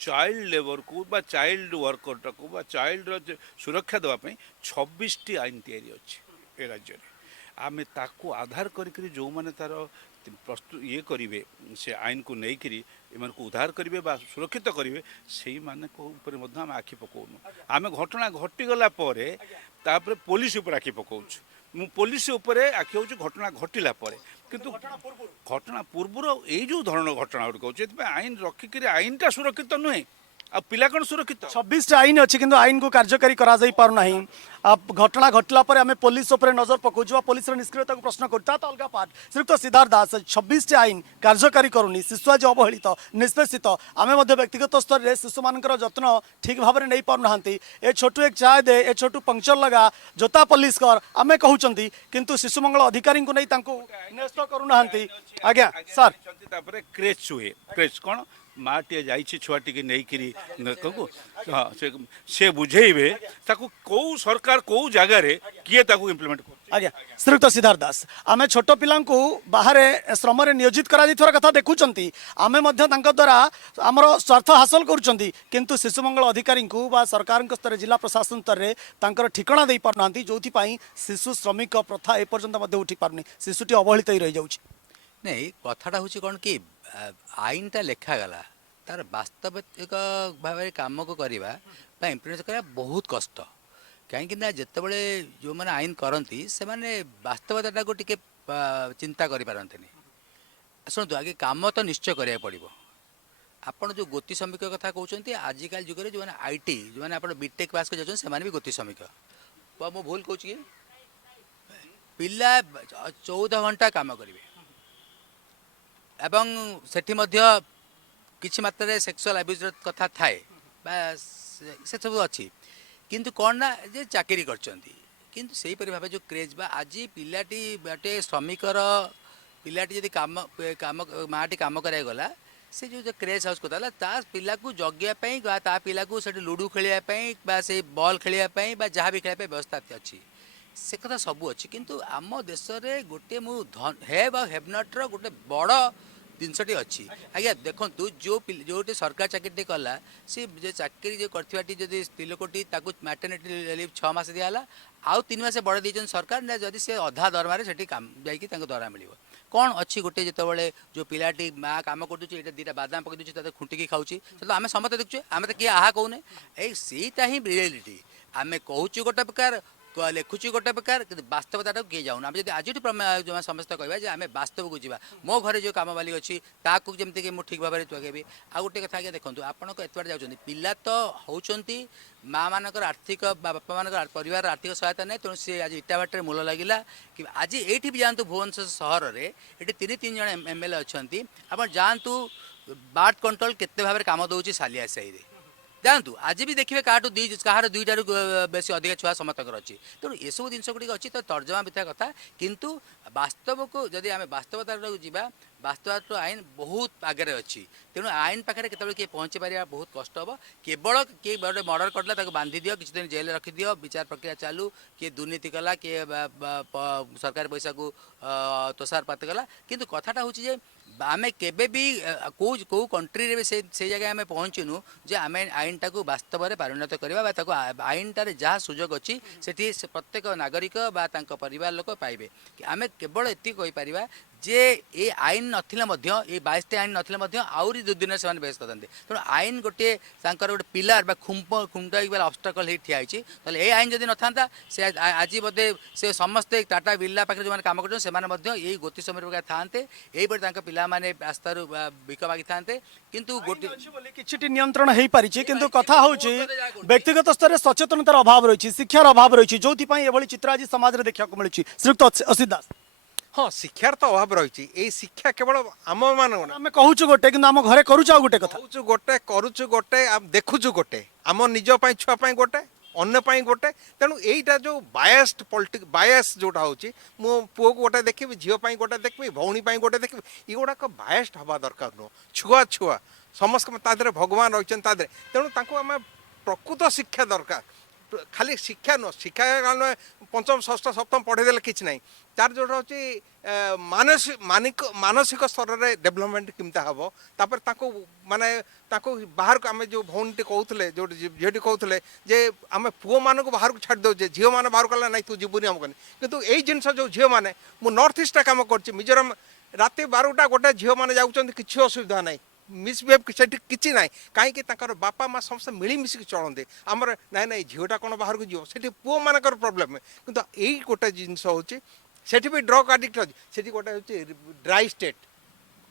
ଚାଇଲ୍ଡ ଲେବରକୁ ବା ଚାଇଲ୍ଡ ୱାର୍କରଟାକୁ ବା ଚାଇଲ୍ଡର ସୁରକ୍ଷା ଦେବା ପାଇଁ 26ଟି ଆଇନ ତିଆରି ଅଛି ଏ ରାଜ୍ୟରେ ଆମେ ତାକୁ ଆଧାର କରିକିରି ଯେଉଁମାନେ ତାର ଇଏ କରିବେ ସେ ଆଇନକୁ ନେଇକିରି ଏମାନଙ୍କୁ ଉଦ୍ଧାର କରିବେ ବା ସୁରକ୍ଷିତ କରିବେ ସେଇମାନଙ୍କ ଉପରେ ମଧ୍ୟ ଆମେ ଆଖି ପକାଉନୁ ଆମେ ଘଟଣା ଘଟିଗଲା ପରେ ତାପରେ ପୋଲିସ ଉପରେ ଆଖି ପକାଉଛୁ ମୁଁ ପୋଲିସ ଉପରେ ଆଖି ହେଉଛି ଘଟଣା ଘଟିଲା ପରେ କିନ୍ତୁ ଘଟଣା ପୂର୍ବରୁ ଏଇ ଯେଉଁ ଧରଣର ଘଟଣା ଗୁଡ଼ିକ ହେଉଛି ଏଥିପାଇଁ ଆଇନ ରଖିକିରି ଆଇନଟା ସୁରକ୍ଷିତ ନୁହେଁ ଆଉ ପିଲା କ'ଣ ସୁରକ୍ଷିତ 26ଟା ଆଇନ ଅଛି କିନ୍ତୁ ଆଇନ को କାର୍ଯ୍ୟକାରୀ କରାଯାଇ ପାରୁନାହିଁ घटना घटला पर आम पुलिस नजर पकाउछु पुलिस निष्क्रियता को प्रश्न करूँ ता तो अलग पार्ट श्रीयुक्त सिद्धार्थ दास 26 आईन कार्यकारी करूनी शिशु आज अवहेलित निष्पेषित आम व्यक्तिगत स्तर में शिशु मान जत्न ठीक भाव में नहीं पारना ए छोटू एक चाय दे ए छोटू पंक्चर लगा जोता पलिस कर आम कहते किंतु शिशु मंगल अधिकारी को नहीं न्यस्त करूना आज्ञा सर क्रेच हुए क्रेच कौन माँ टे जा छुआटी नहीं हाँ से बुझेबे कौ सरकार कौ जगार किए इम्प्लीमेंट आज्ञा श्रीयुक्त सिद्धार्थ दास आम छोट पिला बाहर श्रम नियोजित कर कथा देखुं आम द्वारा आमर स्वार्थ हासिल करूँ शिशु मंगल अधिकारी सरकार स्तर जिला प्रशासन स्तर में ठिकाना दे पारना जो शिशु श्रमिक प्रथा एपर्यंत उठी पारनी शिशुटी अवहेलित ही रही जाऊँ नहीं कथाटा हूँ कौन कि आईनटा लेखागला तार वास्तविक भाव में कम को करवा इम्प्लीमेंट करवा बहुत कष्ट कहीं जितेबले जो मैंने आईन करती से वास्तवता को टिके चिंता करते शुणु आगे कम तो निश्चय करा पड़ो आपड़ जो गोति श्रमिक कथा कहते आजिकल जुगे जो मैंने आईटी जो मैंने आप बीटेक पास कर जाते भी गोति श्रमिक मु भूल कहूँ कि ପିଲା 14 ଘଣ୍ଟା କାମ କରିବେ ଏବଂ ସେଠି ମଧ୍ୟ କିଛି ମାତ୍ରାରେ ସେକ୍ସୁଆଲ ଆବ୍ୟୁଜର କଥା ଥାଏ ବା ସେ ସବୁ ଅଛି କିନ୍ତୁ କ'ଣ ନା ଯେ ଚାକିରି କରିଛନ୍ତି କିନ୍ତୁ ସେହିପରି ଭାବେ ଯେଉଁ କ୍ରେଜ୍ ବା ଆଜି ପିଲାଟି ଗୋଟେ ଶ୍ରମିକର ପିଲାଟି ଯଦି କାମ କାମ ମାଆଟି କାମ କରିବାକୁ ଗଲା ସେ ଯେଉଁ କ୍ରେଜ୍ ହାଉସ୍ କଥା ହେଲା ତା ପିଲାକୁ ଜଗିବା ପାଇଁ ବା ତା ପିଲାକୁ ସେଠି ଲୁଡ଼ୁ ଖେଳିବା ପାଇଁ ବା ସେଇ ବଲ୍ ଖେଳିବା ପାଇଁ ବା ଯାହା ବି ଖେଳିବା ପାଇଁ ବ୍ୟବସ୍ଥା ଅଛି ସେ କଥା ସବୁ ଅଛି କିନ୍ତୁ ଆମ ଦେଶରେ ଗୋଟେ ମୁଁ ହେଭ୍ ଆଉ ହେଭ୍ ନଟ୍ର ଗୋଟେ ବଡ଼ ଜିନିଷଟି ଅଛି ଆଜ୍ଞା ଦେଖନ୍ତୁ ଯେଉଁଠି ସରକାର ଚାକିରିଟି କଲା ସେ ଯେ ଚାକିରି ଯେଉଁ କରିଥିବାଟି ଯଦି ସ୍ତ୍ରୀ ଲୋକଟି ତାକୁ ମ୍ୟାଟର୍ନିଟି ଲିଭ୍ 6 ମାସ ଦିଆହେଲା ଆଉ 3 ମାସ ବଢ଼େଇ ଦେଇଛନ୍ତି ସରକାର ନା ଯଦି ସେ ଅଧା ଦରମାରେ ସେଠି ଯାଇକି ତାଙ୍କୁ ଦରମା ମିଳିବ କ'ଣ ଅଛି ଗୋଟେ ଯେତେବେଳେ ଯେଉଁ ପିଲାଟି ମା କାମ କରିଦେଉଛି ଏଇଟା ଦୁଇଟା ବାଦାମ ପକାଇ ଦେଉଛି ତାକୁ ଖୁଣ୍ଟିକି ଖାଉଛି ସେଟା ଆମେ ସମସ୍ତେ ଦେଖୁଛୁ ଆମେ ତ କିଏ ଆହା କହୁନେ ସେଇଟା ହିଁ ରିଏଲିଟି ଆମେ କହୁଛୁ ଗୋଟେ ପ୍ରକାର ଲେଖୁଛୁ ଗୋଟେ ପ୍ରକାର କିନ୍ତୁ ବାସ୍ତବତାଟାକୁ କିଏ ଯାଉନି ଆମେ ଯଦି ଆଜିଠୁ ସମସ୍ତେ କହିବା ଯେ ଆମେ ବାସ୍ତବକୁ ଯିବା ମୋ ଘରେ ଯେଉଁ କାମବାଲି ଅଛି ତାକୁ ଯେମିତିକି ମୁଁ ଠିକ୍ ଭାବରେ ଯୋଗାଇବି ଆଉ ଗୋଟେ କଥା ଆଜ୍ଞା ଦେଖନ୍ତୁ ଆପଣଙ୍କ ଏତେ ବାଟ ଯାଉଛନ୍ତି ପିଲା ତ ହେଉଛନ୍ତି ମାଆମାନଙ୍କର ଆର୍ଥିକ ବା ବାପାମାନଙ୍କର ପରିବାରର ଆର୍ଥିକ ସହାୟତା ନାହିଁ ତେଣୁ ସେ ଆଜି ଇଟାଭାଟିରେ ମୂଲ ଲାଗିଲା କି ଆଜି ଏଇଠି ବି ଯାଆନ୍ତୁ ଭୁବନେଶ୍ୱର ସହରରେ ଏଠି 3 ଜଣ MLA ଅଛନ୍ତି ଆପଣ ଯାଆନ୍ତୁ ବାର୍ଥ କଣ୍ଟ୍ରୋଲ କେତେ ଭାବରେ କାମ ଦେଉଛି ସାଲିଆ ସାହିରେ ଯାଆନ୍ତୁ ଆଜି ବି ଦେଖିବେ କାହାର ଦୁଇଟାରୁ ବେଶୀ ଅଧିକ ଛୁଆ ସମସ୍ତଙ୍କର ଅଛି ତେଣୁ ଏସବୁ ଜିନିଷ ଗୁଡ଼ିକ ଅଛି ତ ତର୍ଜମା ଭିତରେ କଥା କିନ୍ତୁ ବାସ୍ତବକୁ ଯଦି ଆମେ ବାସ୍ତବତାକୁ ଯିବା ବାସ୍ତବତାର ଆଇନ ବହୁତ ଆଗରେ ଅଛି ତେଣୁ ଆଇନ ପାଖରେ କେତେବେଳେ କିଏ ପହଞ୍ଚି ପାରିବା ବହୁତ କଷ୍ଟ ହେବ କେବଳ କିଏ ଗୋଟେ ମର୍ଡର କରିଲା ତାକୁ ବାନ୍ଧି ଦିଅ କିଛି ଦିନ ଜେଲରେ ରଖିଦିଅ ବିଚାର ପ୍ରକ୍ରିୟା ଚାଲୁ କିଏ ଦୁର୍ନୀତି କଲା କିଏ ସରକାରୀ ପଇସାକୁ ତୋଷାରପାତ କଲା କିନ୍ତୁ କଥାଟା ହେଉଛି ଯେ ଆମେ କେବେ ବି କେଉଁ କଣ୍ଟ୍ରିରେ ବି ସେଇ ଜାଗାରେ ଆମେ ପହଞ୍ଚିନୁ ଯେ ଆମେ ଆଇନଟାକୁ ବାସ୍ତବରେ ପରିଣତ କରିବା ବା ତାକୁ ଆଇନଟାରେ ଯାହା ସୁଯୋଗ ଅଛି ସେଠି ପ୍ରତ୍ୟେକ ନାଗରିକ ବା ତାଙ୍କ ପରିବାର ଲୋକ ପାଇବେ ଆମେ କେବଳ ଏତିକି କହିପାରିବା ଯେ ଏ ଆଇନ ନଥିଲେ ମଧ୍ୟ ଏ 22ଟି ଆଇନ ନଥିଲେ ମଧ୍ୟ ଆହୁରି ଦୁର୍ଦିନରେ ସେମାନେ ବେଶ କରିଥାନ୍ତି ତେଣୁ ଆଇନ ଗୋଟିଏ ତାଙ୍କର ଗୋଟେ ପିଲାର ବା ଖୁଣ୍ଟ ଅବଷ୍ଟାକଲ ହେଇ ଠିଆ ହେଇଛି ତାହେଲେ ଏ ଆଇନ ଯଦି ନଥାନ୍ତା ସେ ଆଜି ବୋଧେ ସେ ସମସ୍ତେ ଟାଟା ବିର୍ଲା ପାଖରେ ଯେଉଁମାନେ କାମ କରୁଛନ୍ତି ସେମାନେ ମଧ୍ୟ ଏଇ ଗୋତି ସମୟ ପ୍ରକାର ଥାନ୍ତେ ଏଇପରି ତାଙ୍କ ପିଲାମାନେ ରାସ୍ତାରୁ ଭିକ ମାଗିଥାନ୍ତେ କିନ୍ତୁ ଗୋଟେ କିଛିଟି ନିୟନ୍ତ୍ରଣ ହେଇପାରିଛି କିନ୍ତୁ କଥା ହେଉଛି ବ୍ୟକ୍ତିଗତ ସ୍ତରରେ ସଚେତନତାର ଅଭାବ ରହିଛି ଶିକ୍ଷାର ଅଭାବ ରହିଛି ଯୋଉଥିପାଇଁ ଏଭଳି ଚିତ୍ର ଆଜି ସମାଜରେ ଦେଖିବାକୁ ମିଳୁଛି ଶ୍ରୀଯୁକ୍ତ ଅସିତ ଦାସ ହଁ ଶିକ୍ଷାର ତ ଅଭାବ ରହିଛି ଏଇ ଶିକ୍ଷା କେବଳ ଆମମାନଙ୍କୁ ନା ଆମେ କହୁଛୁ ଗୋଟେ କିନ୍ତୁ ଆମ ଘରେ କରୁଛୁ ଆଉ ଗୋଟେ କଥା କହୁଛୁ ଗୋଟେ କରୁଛୁ ଗୋଟେ ଦେଖୁଛୁ ଗୋଟେ ଆମ ନିଜ ପାଇଁ ଛୁଆ ପାଇଁ ଗୋଟେ ଅନ୍ୟ ପାଇଁ ଗୋଟେ ତେଣୁ ଏଇଟା ଯେଉଁ ବାୟାସ୍ ଯେଉଁଟା ହେଉଛି ମୁଁ ପୁଅକୁ ଗୋଟେ ଦେଖିବି ଝିଅ ପାଇଁ ଗୋଟେ ଦେଖିବି ଭଉଣୀ ପାଇଁ ଗୋଟେ ଦେଖିବି ଏଗୁଡ଼ାକ ବାୟାସ୍ଡ ହେବା ଦରକାର ନୁହଁ ଛୁଆ ସମସ୍ତେ ତା ଦେହରେ ଭଗବାନ ରହିଛନ୍ତି ତା ଦେହରେ ତେଣୁ ତାଙ୍କୁ ଆମେ ପ୍ରକୃତ ଶିକ୍ଷା ଦରକାର ଖାଲି ଶିକ୍ଷା ନୁହଁ ଶିକ୍ଷା ଆମେ ପଞ୍ଚମ ଷଷ୍ଠ ସପ୍ତମ ପଢ଼େଇଦେଲେ କିଛି ନାହିଁ ତାର ଯେଉଁଟା ହେଉଛି ମାନସିକ ସ୍ତରରେ ଡେଭଲପମେଣ୍ଟ କେମିତି ହେବ ତାପରେ ତାକୁ ମାନେ ତାକୁ ବାହାରକୁ ଆମେ ଯେଉଁ ଭଉଣୀଟି କହୁଥିଲେ ଯେଉଁଠି ଝିଅଟି କହୁଥିଲେ ଯେ ଆମେ ପୁଅମାନଙ୍କୁ ବାହାରକୁ ଛାଡ଼ି ଦେଉଛେ ଝିଅମାନେ ବାହାରକୁ କଲେ ନାଇଁ ତୁ ଯିବୁନି ଆମକୁ କିନ୍ତୁ ଏଇ ଜିନିଷ ଯେଉଁ ଝିଅମାନେ ମୁଁ ନର୍ଥ ଇଷ୍ଟରେ କାମ କରୁଛି ମିଜୋରାମ ରାତି 12ଟା ଗୋଟେ ଝିଅମାନେ ଯାଉଛନ୍ତି କିଛି ଅସୁବିଧା ନାହିଁ ମିସବିହେଭ୍ ସେଠି କିଛି ନାହିଁ କାହିଁକି ତାଙ୍କର ବାପା ମା ସମସ୍ତେ ମିଳିମିଶିକି ଚଳନ୍ତି ଆମର ନାଇଁ ଝିଅଟା କ'ଣ ବାହାରକୁ ଯିବ ସେଠି ପୁଅମାନଙ୍କର ପ୍ରୋବ୍ଲେମ୍ କିନ୍ତୁ ଏଇ ଗୋଟେ ଜିନିଷ ହେଉଛି ସେଠି ବି ଡ୍ରଗ୍ ଆଡ଼ିକ୍ଟ ଅଛି ସେଠି ଗୋଟେ ହେଉଛି ଡ୍ରାଇ ଷ୍ଟେଟ୍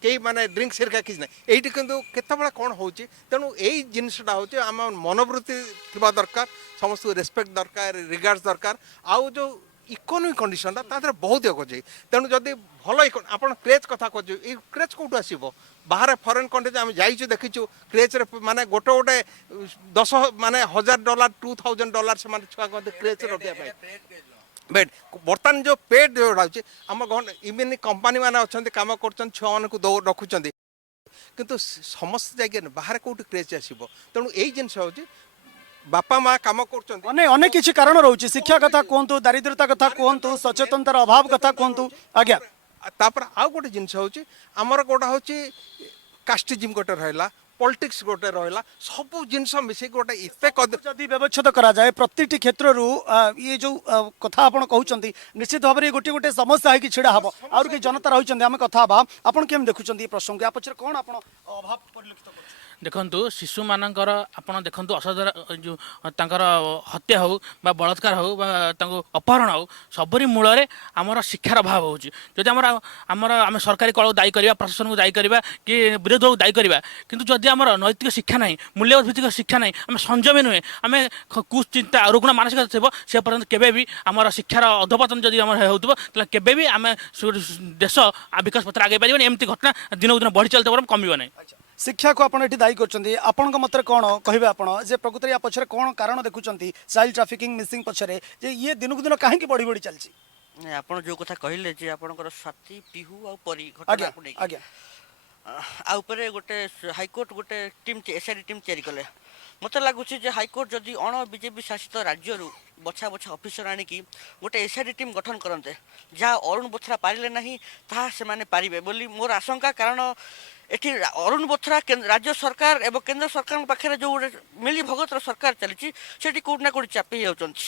କେହି ମାନେ ଡ୍ରିଙ୍କ୍ସ ହେରିକା କିଛି ନାହିଁ ଏଇଠି କିନ୍ତୁ କେତେବେଳେ କ'ଣ ହେଉଛି ତେଣୁ ଏଇ ଜିନିଷଟା ହେଉଛି ଆମ ମନୋବୃତ୍ତି ଥିବା ଦରକାର ସମସ୍ତଙ୍କୁ ରେସ୍ପେକ୍ଟ ଦରକାର ରିଗାର୍ଡସ୍ ଦରକାର ଆଉ ଯେଉଁ ଇକୋନୋମିକ୍ କଣ୍ଡିସନଟା ତା ଦେହରେ ବହୁତ ଅଛି ତେଣୁ ଯଦି ଭଲ ଆପଣ କ୍ରେଜ୍ କଥା କହୁଛୁ ଏଇ କ୍ରେଜ୍ କେଉଁଠୁ ଆସିବ ବାହାରେ ଫରେନ୍ କଣ୍ଟ୍ରିରେ ଆମେ ଯାଇଛୁ ଦେଖିଛୁ କ୍ରେଜ୍ରେ ମାନେ ଗୋଟେ ମାନେ $1000 $2000 ସେମାନେ ଛୁଆଙ୍କ କ୍ରେଜ୍ରେ ରଖିବା ପାଇଁ ବେଟ୍ ବର୍ତ୍ତମାନ ଯେଉଁ ପେଡ୍ ଯେଉଁଟା ହେଉଛି ଆମ ଇଭିନ୍ କମ୍ପାନୀ ମାନେ ଅଛନ୍ତି କାମ କରୁଛନ୍ତି ଛୁଆମାନଙ୍କୁ ରଖୁଛନ୍ତି କିନ୍ତୁ ସମସ୍ତେ ଯାଇକି ବାହାରେ କେଉଁଠି କ୍ରେଜ୍ ଆସିବ ତେଣୁ ଏଇ ଜିନିଷ ହେଉଛି ବାପା ମା କାମ କରୁଛନ୍ତି ଅନେକ କିଛି କାରଣ ରହୁଛି ଶିକ୍ଷା କଥା କୁହନ୍ତୁ ଦାରିଦ୍ର୍ୟତା କଥା କୁହନ୍ତୁ ସଚେତନତାର ଅଭାବ କଥା କୁହନ୍ତୁ ଆଜ୍ଞା ତାପରେ ଆଉ ଗୋଟେ ଜିନିଷ ହେଉଛି ଆମର ଗୋଟେ ହେଉଛି କାଷ୍ଟିଜିମ୍ ଗୋଟେ ରହିଲା ପଲିଟିକ୍ସ ଗୋଟେ ରହିଲା ସବୁ ଜିନିଷ ମିଶିକି ଗୋଟେ ଯଦି ବ୍ୟବଚ୍ଛେଦ କରାଯାଏ ପ୍ରତିଟି କ୍ଷେତ୍ରରୁ ଇଏ ଯୋଉ କଥା ଆପଣ କହୁଛନ୍ତି ନିଶ୍ଚିତ ଭାବରେ ଗୋଟିଏ ଗୋଟେ ସମସ୍ୟା ହେଇକି ଛିଡ଼ା ହେବ ଆହୁରି କି ଜନତା ରହିଛନ୍ତି ଆମେ କଥା ହେବା ଆପଣ କେମିତି ଦେଖୁଛନ୍ତି ଏ ପ୍ରସଙ୍ଗ ୟା ପଛରେ କ'ଣ ଆପଣ ଅଭାବ ପରିଲକ୍ଷିତ କରୁଛନ୍ତି ଦେଖନ୍ତୁ ଶିଶୁମାନଙ୍କର ଆପଣ ଦେଖନ୍ତୁ ଅସଦାଚର ଯେଉଁ ତାଙ୍କର ହତ୍ୟା ହେଉ ବା ବଳାତ୍କାର ହେଉ ବା ତାଙ୍କୁ ଅପହରଣ ହେଉ ସବୁରି ମୂଳରେ ଆମର ଶିକ୍ଷାର ଅଭାବ ହେଉଛି। ଯଦି ଆମେ ସରକାରୀ କଳକୁ ଦାୟୀ କରିବା, ପ୍ରଶାସନକୁ ଦାୟୀ କରିବା କି ବିରୋଧକୁ ଦାୟୀ କରିବା, କିନ୍ତୁ ଯଦି ଆମର ନୈତିକ ଶିକ୍ଷା ନାହିଁ, ମୂଲ୍ୟବୋଧ ଭିତ୍ତିକ ଶିକ୍ଷା ନାହିଁ, ଆମେ ସଂଯମୀ ନୁହେଁ, ଆମେ କୁଚିନ୍ତା ରୁଗ୍ଣ ମାନସିକତା ଥିବ, ସେ ପର୍ଯ୍ୟନ୍ତ କେବେ ବି ଆମର ଶିକ୍ଷାର ଅଧପତନ ଯଦି ଆମର ହେଉଥିବ ତାହେଲେ କେବେ ବି ଆମେ ଦେଶ ବିକାଶ ପଥରେ ଆଗେଇ ପାରିବନି। ଏମିତି ଘଟଣା ଦିନକୁ ଦିନ ବଢ଼ି ଚାଲିଥିବ, ବରଂ କମିବ ନାହିଁ। ଶିକ୍ଷାକୁ ଆପଣ ଏଠି ଦାୟୀ କରୁଛନ୍ତି, ଆପଣଙ୍କ ମତରେ କ'ଣ କହିବେ ଆପଣ ଯେ ପ୍ରକୃତରେ ୟା ପଛରେ କ'ଣ କାରଣ ଦେଖୁଛନ୍ତି ଚାଇଲ୍ଡ ଟ୍ରାଫିକିଂ ମିସିଂ ପଛରେ ଯେ ଇଏ ଦିନକୁ ଦିନ କାହିଁକି ବଢ଼ି ବଢ଼ି ଚାଲିଛି? ନାଇଁ ଆପଣ ଯେଉଁ କଥା କହିଲେ ଯେ ଆପଣଙ୍କର ସ୍ୱାତି ପିହୁ ଆଉ ପରି ଆଜ୍ଞା ଘଟଣାକୁ ନେଇକି ଆଜ୍ଞା ଆ ଉପରେ ଗୋଟେ ହାଇକୋର୍ଟ ଗୋଟେ ଟିମ୍ ଏସ୍ଆଇଟି ଟିମ୍ ତିଆରି କଲେ। ମୋତେ ଲାଗୁଛି ଯେ ହାଇକୋର୍ଟ ଯଦି ଅଣ ବିଜେପି ଶାସିତ ରାଜ୍ୟରୁ ବଛା ବଛା ଅଫିସର ଆଣିକି ଗୋଟେ ଏସ୍ଆଇଟି ଟିମ୍ ଗଠନ କରନ୍ତେ, ଯାହା ଅରୁଣ ବୋଥ୍ରା ପାରିଲେ ନାହିଁ ତାହା ସେମାନେ ପାରିବେ ବୋଲି ମୋର ଆଶଙ୍କା। କାରଣ ଏଠି ଅରୁଣ ବୋଥ୍ରା ରାଜ୍ୟ ସରକାର ଏବଂ କେନ୍ଦ୍ର ସରକାରଙ୍କ ପାଖରେ ଯେଉଁ ଗୋଟେ ମିଳି ଭଗତର ସରକାର ଚାଲିଛି ସେଠି କେଉଁଠି ନା କେଉଁଠି ଚାପି ଯାଉଛନ୍ତି।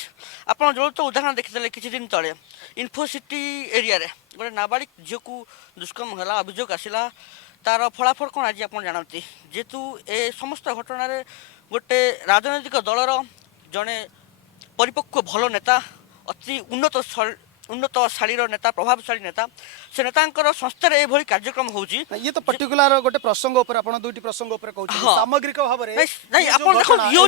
ଆପଣ ଯେଉଁ ତ ଉଦାହରଣ ଦେଖିଥିଲେ କିଛି ଦିନ ତଳେ ଇନ୍ଫୋସିଟି ଏରିଆରେ ଗୋଟେ ନାବାଳିକ ଝିଅକୁ ଦୁଷ୍କର୍ମ ହେଲା, ଅଭିଯୋଗ ଆସିଲା, ତାର ଫଳାଫଳ କ'ଣ ଆଜି ଆପଣ ଜାଣନ୍ତି? ଯେହେତୁ ଏ ସମସ୍ତ ଘଟଣାରେ ଗୋଟେ ରାଜନୈତିକ ଦଳର ଜଣେ ପରିପକ୍ୱ ଭଲ ନେତା, ଅତି ଉନ୍ନତଶାଳୀର ନେତା, ପ୍ରଭାବଶାଳୀ ନେତା, ସେ ନେତାଙ୍କର ସଂସ୍ଥାରେ ଏଭଳି କାର୍ଯ୍ୟକ୍ରମ ହେଉଛି। ଇଏ ତ ପର୍ଟିକୁଲାର ଗୋଟେ ପ୍ରସଙ୍ଗ ଉପରେ ଆପଣ ଦୁଇଟି ପ୍ରସଙ୍ଗ ଉପରେ କହୁଛନ୍ତି, ସାମଗ୍ରିକ ଭାବରେ ନାଇଁ ଆପଣ ଦେଖନ୍ତୁ ଇଏ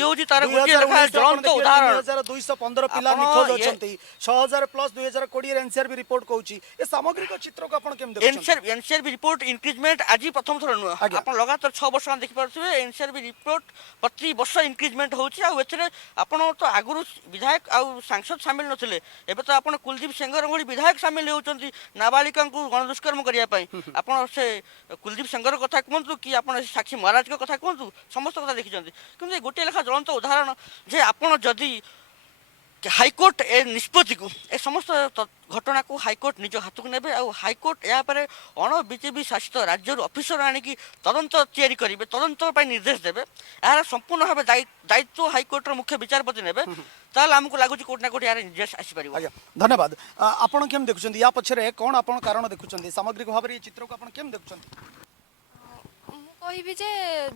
ହେଉଛି ତାର ଗୋଟିଏ ଲେଖା ଜ୍ୱଳନ୍ତ ଉଦାହରଣ। 2215 ପିଲା ନିଖୋଜ ଅଛନ୍ତି, 6000 ପ୍ଲସ୍ 2020 ଏନସିଆରବି ରିପୋର୍ଟ କହୁଛି। ଏ ସାମଗ୍ରିକ ଚିତ୍ରକୁ ଆପଣ କେମିତି ଦେଖୁଛନ୍ତି? ଏନସିଆରବି ରିପୋର୍ଟ ଇନକ୍ରିଜମେଣ୍ଟ ଆଜି ପ୍ରଥମ ଥର ନୁହଁ, ଆପଣ ଲଗାତାର 6 ବର୍ଷ ଦେଖିପାରୁଥିବେ ଏନସିଆରବି ରିପୋର୍ଟ ପ୍ରତି ବର୍ଷ ଇନକ୍ରିଜମେଣ୍ଟ ହେଉଛି। ଆଉ ଏଥିରେ ଆପଣ ତ ଆଗରୁ ବିଧାୟକ ଆଉ ସାଂସଦ ସାମିଲ ନଥିଲେ, ଏବେ ତ ଆପଣ କୁଲଦୀପ ସେଙ୍ଗର ଭଳି ବିଧାୟକ ସାମିଲ ହେଉଛନ୍ତି ନାବାଳିକାଙ୍କୁ ଗଣଦୁଷ୍କର୍ମ କରିବା ପାଇଁ। ଆପଣ ସେ କୁଲଦୀପ ସେଙ୍ଗର କଥା କୁହନ୍ତୁ କି ଆପଣ ସାକ୍ଷୀ ମହାରାଜଙ୍କ କଥା କୁହନ୍ତୁ, ସମସ୍ତ କଥା ଦେଖିଛନ୍ତି। କିନ୍ତୁ ଏ ଗୋଟିଏ ଲେଖା ଜ୍ୱଳନ୍ତ ଉଦାହରଣ ଯେ ଆପଣ ଯଦି ହାଇକୋର୍ଟ ଏ ନିଷ୍ପତ୍ତିକୁ ଏ ସମସ୍ତ ଘଟଣାକୁ ହାଇକୋର୍ଟ ନିଜ ହାତକୁ ନେବେ ଆଉ ହାଇକୋର୍ଟ ଏହା ପରେ ଅଣ ବିଜେପି ଶାସିତ ରାଜ୍ୟରୁ ଅଫିସର ଆଣିକି ତଦନ୍ତ ତିଆରି କରିବେ, ତଦନ୍ତ ପାଇଁ ନିର୍ଦ୍ଦେଶ ଦେବେ, ଏହାର ସମ୍ପୂର୍ଣ୍ଣ ଭାବେ ଦାୟିତ୍ୱ ହାଇକୋର୍ଟର ମୁଖ୍ୟ ବିଚାରପତି ନେବେ, ତାହେଲେ ଆମକୁ ଲାଗୁଛି କୋଉଠି ନା କୋଉଠି ଏହାର ନିର୍ଦ୍ଦେଶ ଆସିପାରିବ। ଆଜ୍ଞା ଧନ୍ୟବାଦ। ଆପଣ କେମିତି ଦେଖୁଛନ୍ତି ୟା ପଛରେ କ'ଣ ଆପଣ କାରଣ ଦେଖୁଛନ୍ତି? ସାମଗ୍ରିକ ଭାବରେ ଏ ଚିତ୍ରକୁ ଆପଣ କେମିତି ଦେଖୁଛନ୍ତି? ମୁଁ କହିବି ଯେ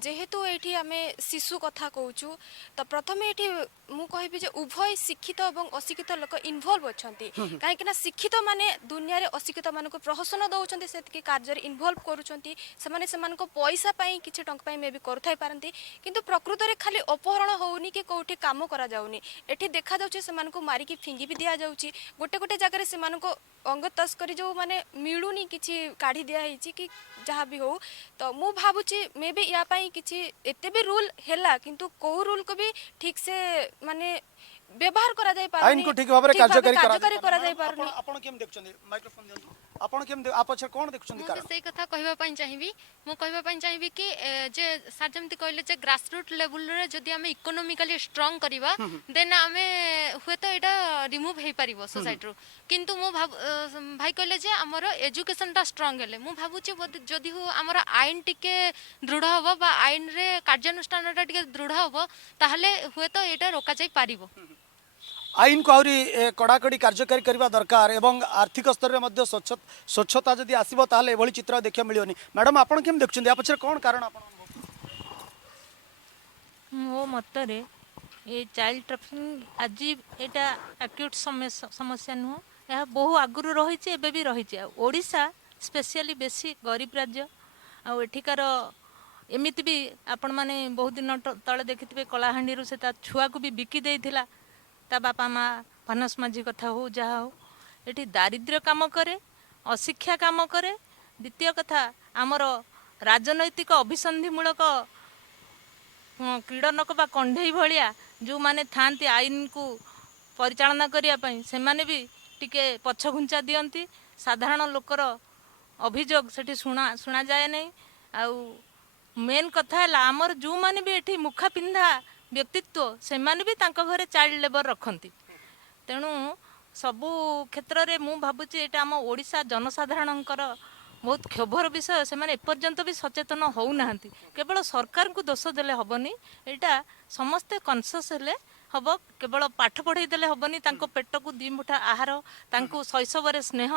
ଯେହେତୁ ଏଇଠି ଆମେ ଶିଶୁ କଥା କହୁଛୁ ତ ପ୍ରଥମେ ଏଇଠି ମୁଁ କହିବି ଯେ ଉଭୟ ଶିକ୍ଷିତ ଏବଂ ଅଶିକ୍ଷିତ ଲୋକ ଇନଭଲ୍ଭ ଅଛନ୍ତି। କାହିଁକି ନା ଶିକ୍ଷିତ ମାନେ ଦୁନିଆରେ ଅଶିକ୍ଷିତ ମାନଙ୍କୁ ପ୍ରହସନ ଦେଉଛନ୍ତି, ସେତିକି କାର୍ଯ୍ୟରେ ଇନଭଲ୍ଭ କରୁଛନ୍ତି, ସେମାନେ ସେମାନଙ୍କ ପଇସା ପାଇଁ କିଛି ଟଙ୍କା ପାଇଁ ମେ ବି କରୁଥାଇ ପାରନ୍ତି, କିନ୍ତୁ ପ୍ରକୃତରେ ଖାଲି ଅପହରଣ ହେଉନି କି କେଉଁଠି କାମ କରାଯାଉନି, ଏଠି ଦେଖାଯାଉଛି ସେମାନଙ୍କୁ ମାରିକି ଫିଙ୍ଗି ବି ଦିଆଯାଉଛି। ଗୋଟେ ଗୋଟେ ଜାଗାରେ ସେମାନଙ୍କୁ ଅଙ୍ଗ ତସ୍କରୀ ଯେଉଁ ମାନେ ମିଳୁନି କିଛି କାଢ଼ି ଦିଆହେଇଛି କି ଯାହା ବି ହଉ। ତ ମୁଁ ଭାବୁଛି ମେ ବି ୟା ପାଇଁ କିଛି ଏତେ ବି ରୁଲ୍ ହେଲା କିନ୍ତୁ କେଉଁ ରୁଲ୍କୁ ବି ଠିକ୍ ସେ ମାନେ ବ୍ୟବହାର କରାଯାଇ ପାରୁନି, ଆଇନକୁ ଠିକ୍ ଭାବରେ କାର୍ଯ୍ୟକାରୀ କରାଯାଇ ପାରୁନି। ଆପଣ କେମିତି ଦେଖୁଛନ୍ତି? ମାଇକ୍ରୋଫୋନ ଦିଅନ୍ତୁ। ଆପଣ କେମିତି ଆ ପଛରେ କ'ଣ ଦେଖୁଛନ୍ତି? ମୁଁ ବି ସେଇ କଥା କହିବା ପାଇଁ ଚାହିଁବି। ମୁଁ କହିବା ପାଇଁ ଚାହିଁବି କି ଯେ ସାର୍ ଯେମିତି କହିଲେ ଯେ ଗ୍ରାସରୁଟ୍ ଲେଭେଲରେ ଯଦି ଆମେ ଇକୋନୋମିକାଲି ଷ୍ଟ୍ରଙ୍ଗ କରିବା ଦେନ୍ ଆମେ ହୁଏତ ଏଇଟା ରିମୁଭ୍ ହେଇପାରିବ ସୋସାଇଟିରୁ। କିନ୍ତୁ ମୁଁ ଭାଇ କହିଲେ ଯେ ଆମର ଏଜୁକେସନଟା ଷ୍ଟ୍ରଙ୍ଗ ହେଲେ ମୁଁ ଭାବୁଛି ଯଦି ଆମର ଆଇନ ଟିକେ ଦୃଢ଼ ହେବ ବା ଆଇନରେ କାର୍ଯ୍ୟାନୁଷ୍ଠାନଟା ଟିକେ ଦୃଢ଼ ହେବ ତାହେଲେ ହୁଏତ ଏଇଟା ରୋକାଯାଇ ପାରିବ। ଆଇନକୁ ଆହୁରି କଡ଼ାକଡ଼ି କାର୍ଯ୍ୟକାରୀ କରିବା ଦରକାର ଏବଂ ଆର୍ଥିକ ସ୍ତରରେ ମଧ୍ୟ ସ୍ୱଚ୍ଛତା ଯଦି ଆସିବ ତାହେଲେ ଏଭଳି ଚିତ୍ର ଦେଖିବାକୁ ମିଳିବନି। ମ୍ୟାଡ଼ାମ୍ ଆପଣ କେମିତି ଦେଖୁଛନ୍ତି? ୟା ପଛରେ କ'ଣ କାରଣ ଆପଣ? ମୋ ମତରେ ଏ ଚାଇଲ୍ଡ ଟ୍ରାଫିକିଂ ଆଜି ଏଇଟା ଆକ୍ୟୁଟ୍ ସମସ୍ୟା ନୁହଁ, ଏହା ବହୁ ଆଗରୁ ରହିଛି, ଏବେ ବି ରହିଛି। ଆଉ ଓଡ଼ିଶା ସ୍ପେଶିଆଲି ବେଶୀ ଗରିବ ରାଜ୍ୟ, ଆଉ ଏଠିକାର ଏମିତି ବି ଆପଣମାନେ ବହୁତ ଦିନ ତଳେ ଦେଖିଥିବେ କଳାହାଣ୍ଡିରୁ ସେ ତା ଛୁଆକୁ ବି ବିକି ଦେଇଥିଲା, ତା ବାପା ମା ମାନସ ମାଝୀ କଥା ହଉ ଯାହା ହଉ। ଏଠି ଦାରିଦ୍ର୍ୟ କାମ କରେ, ଅଶିକ୍ଷା କାମ କରେ। ଦ୍ୱିତୀୟ କଥା ଆମର ରାଜନୈତିକ ଅଭିସନ୍ଧିମୂଳକ କ୍ରୀଡ଼ନକ ବା କଣ୍ଢେଇ ଭଳିଆ ଯେଉଁମାନେ ଥାଆନ୍ତି ଆଇନକୁ ପରିଚାଳନା କରିବା ପାଇଁ, ସେମାନେ ବି ଟିକେ ପଛଘୁଞ୍ଚା ଦିଅନ୍ତି। ସାଧାରଣ ଲୋକର ଅଭିଯୋଗ ସେଠି ଶୁଣାଯାଏ ନାହିଁ। ଆଉ ମେନ୍ କଥା ହେଲା ଆମର ଯେଉଁମାନେ ବି ଏଠି ମୁଖା ପିନ୍ଧା ବ୍ୟକ୍ତିତ୍ୱ ସେମାନେ ବି ତାଙ୍କ ଘରେ ଚାଇଲ୍ଡ ଲେବର ରଖନ୍ତି। ତେଣୁ ସବୁ କ୍ଷେତ୍ରରେ ମୁଁ ଭାବୁଛି ଏଇଟା ଆମ ଓଡ଼ିଶା ଜନସାଧାରଣଙ୍କର ବହୁତ କ୍ଷୋଭର ବିଷୟ। ସେମାନେ ଏପର୍ଯ୍ୟନ୍ତ ବି ସଚେତନ ହେଉନାହାନ୍ତି। କେବଳ ସରକାରଙ୍କୁ ଦୋଷ ଦେଲେ ହେବନି, ଏଇଟା ସମସ୍ତେ କନସିୟସ୍ ହେଲେ ହବ କେବଳ ପାଠ ପଢ଼େଇ ଦେଲେ ହବନି ତାଙ୍କ ପେଟକୁ ଦି ମୁଠା ଆହାର ତାଙ୍କୁ ଶୈଶବରେ ସ୍ନେହ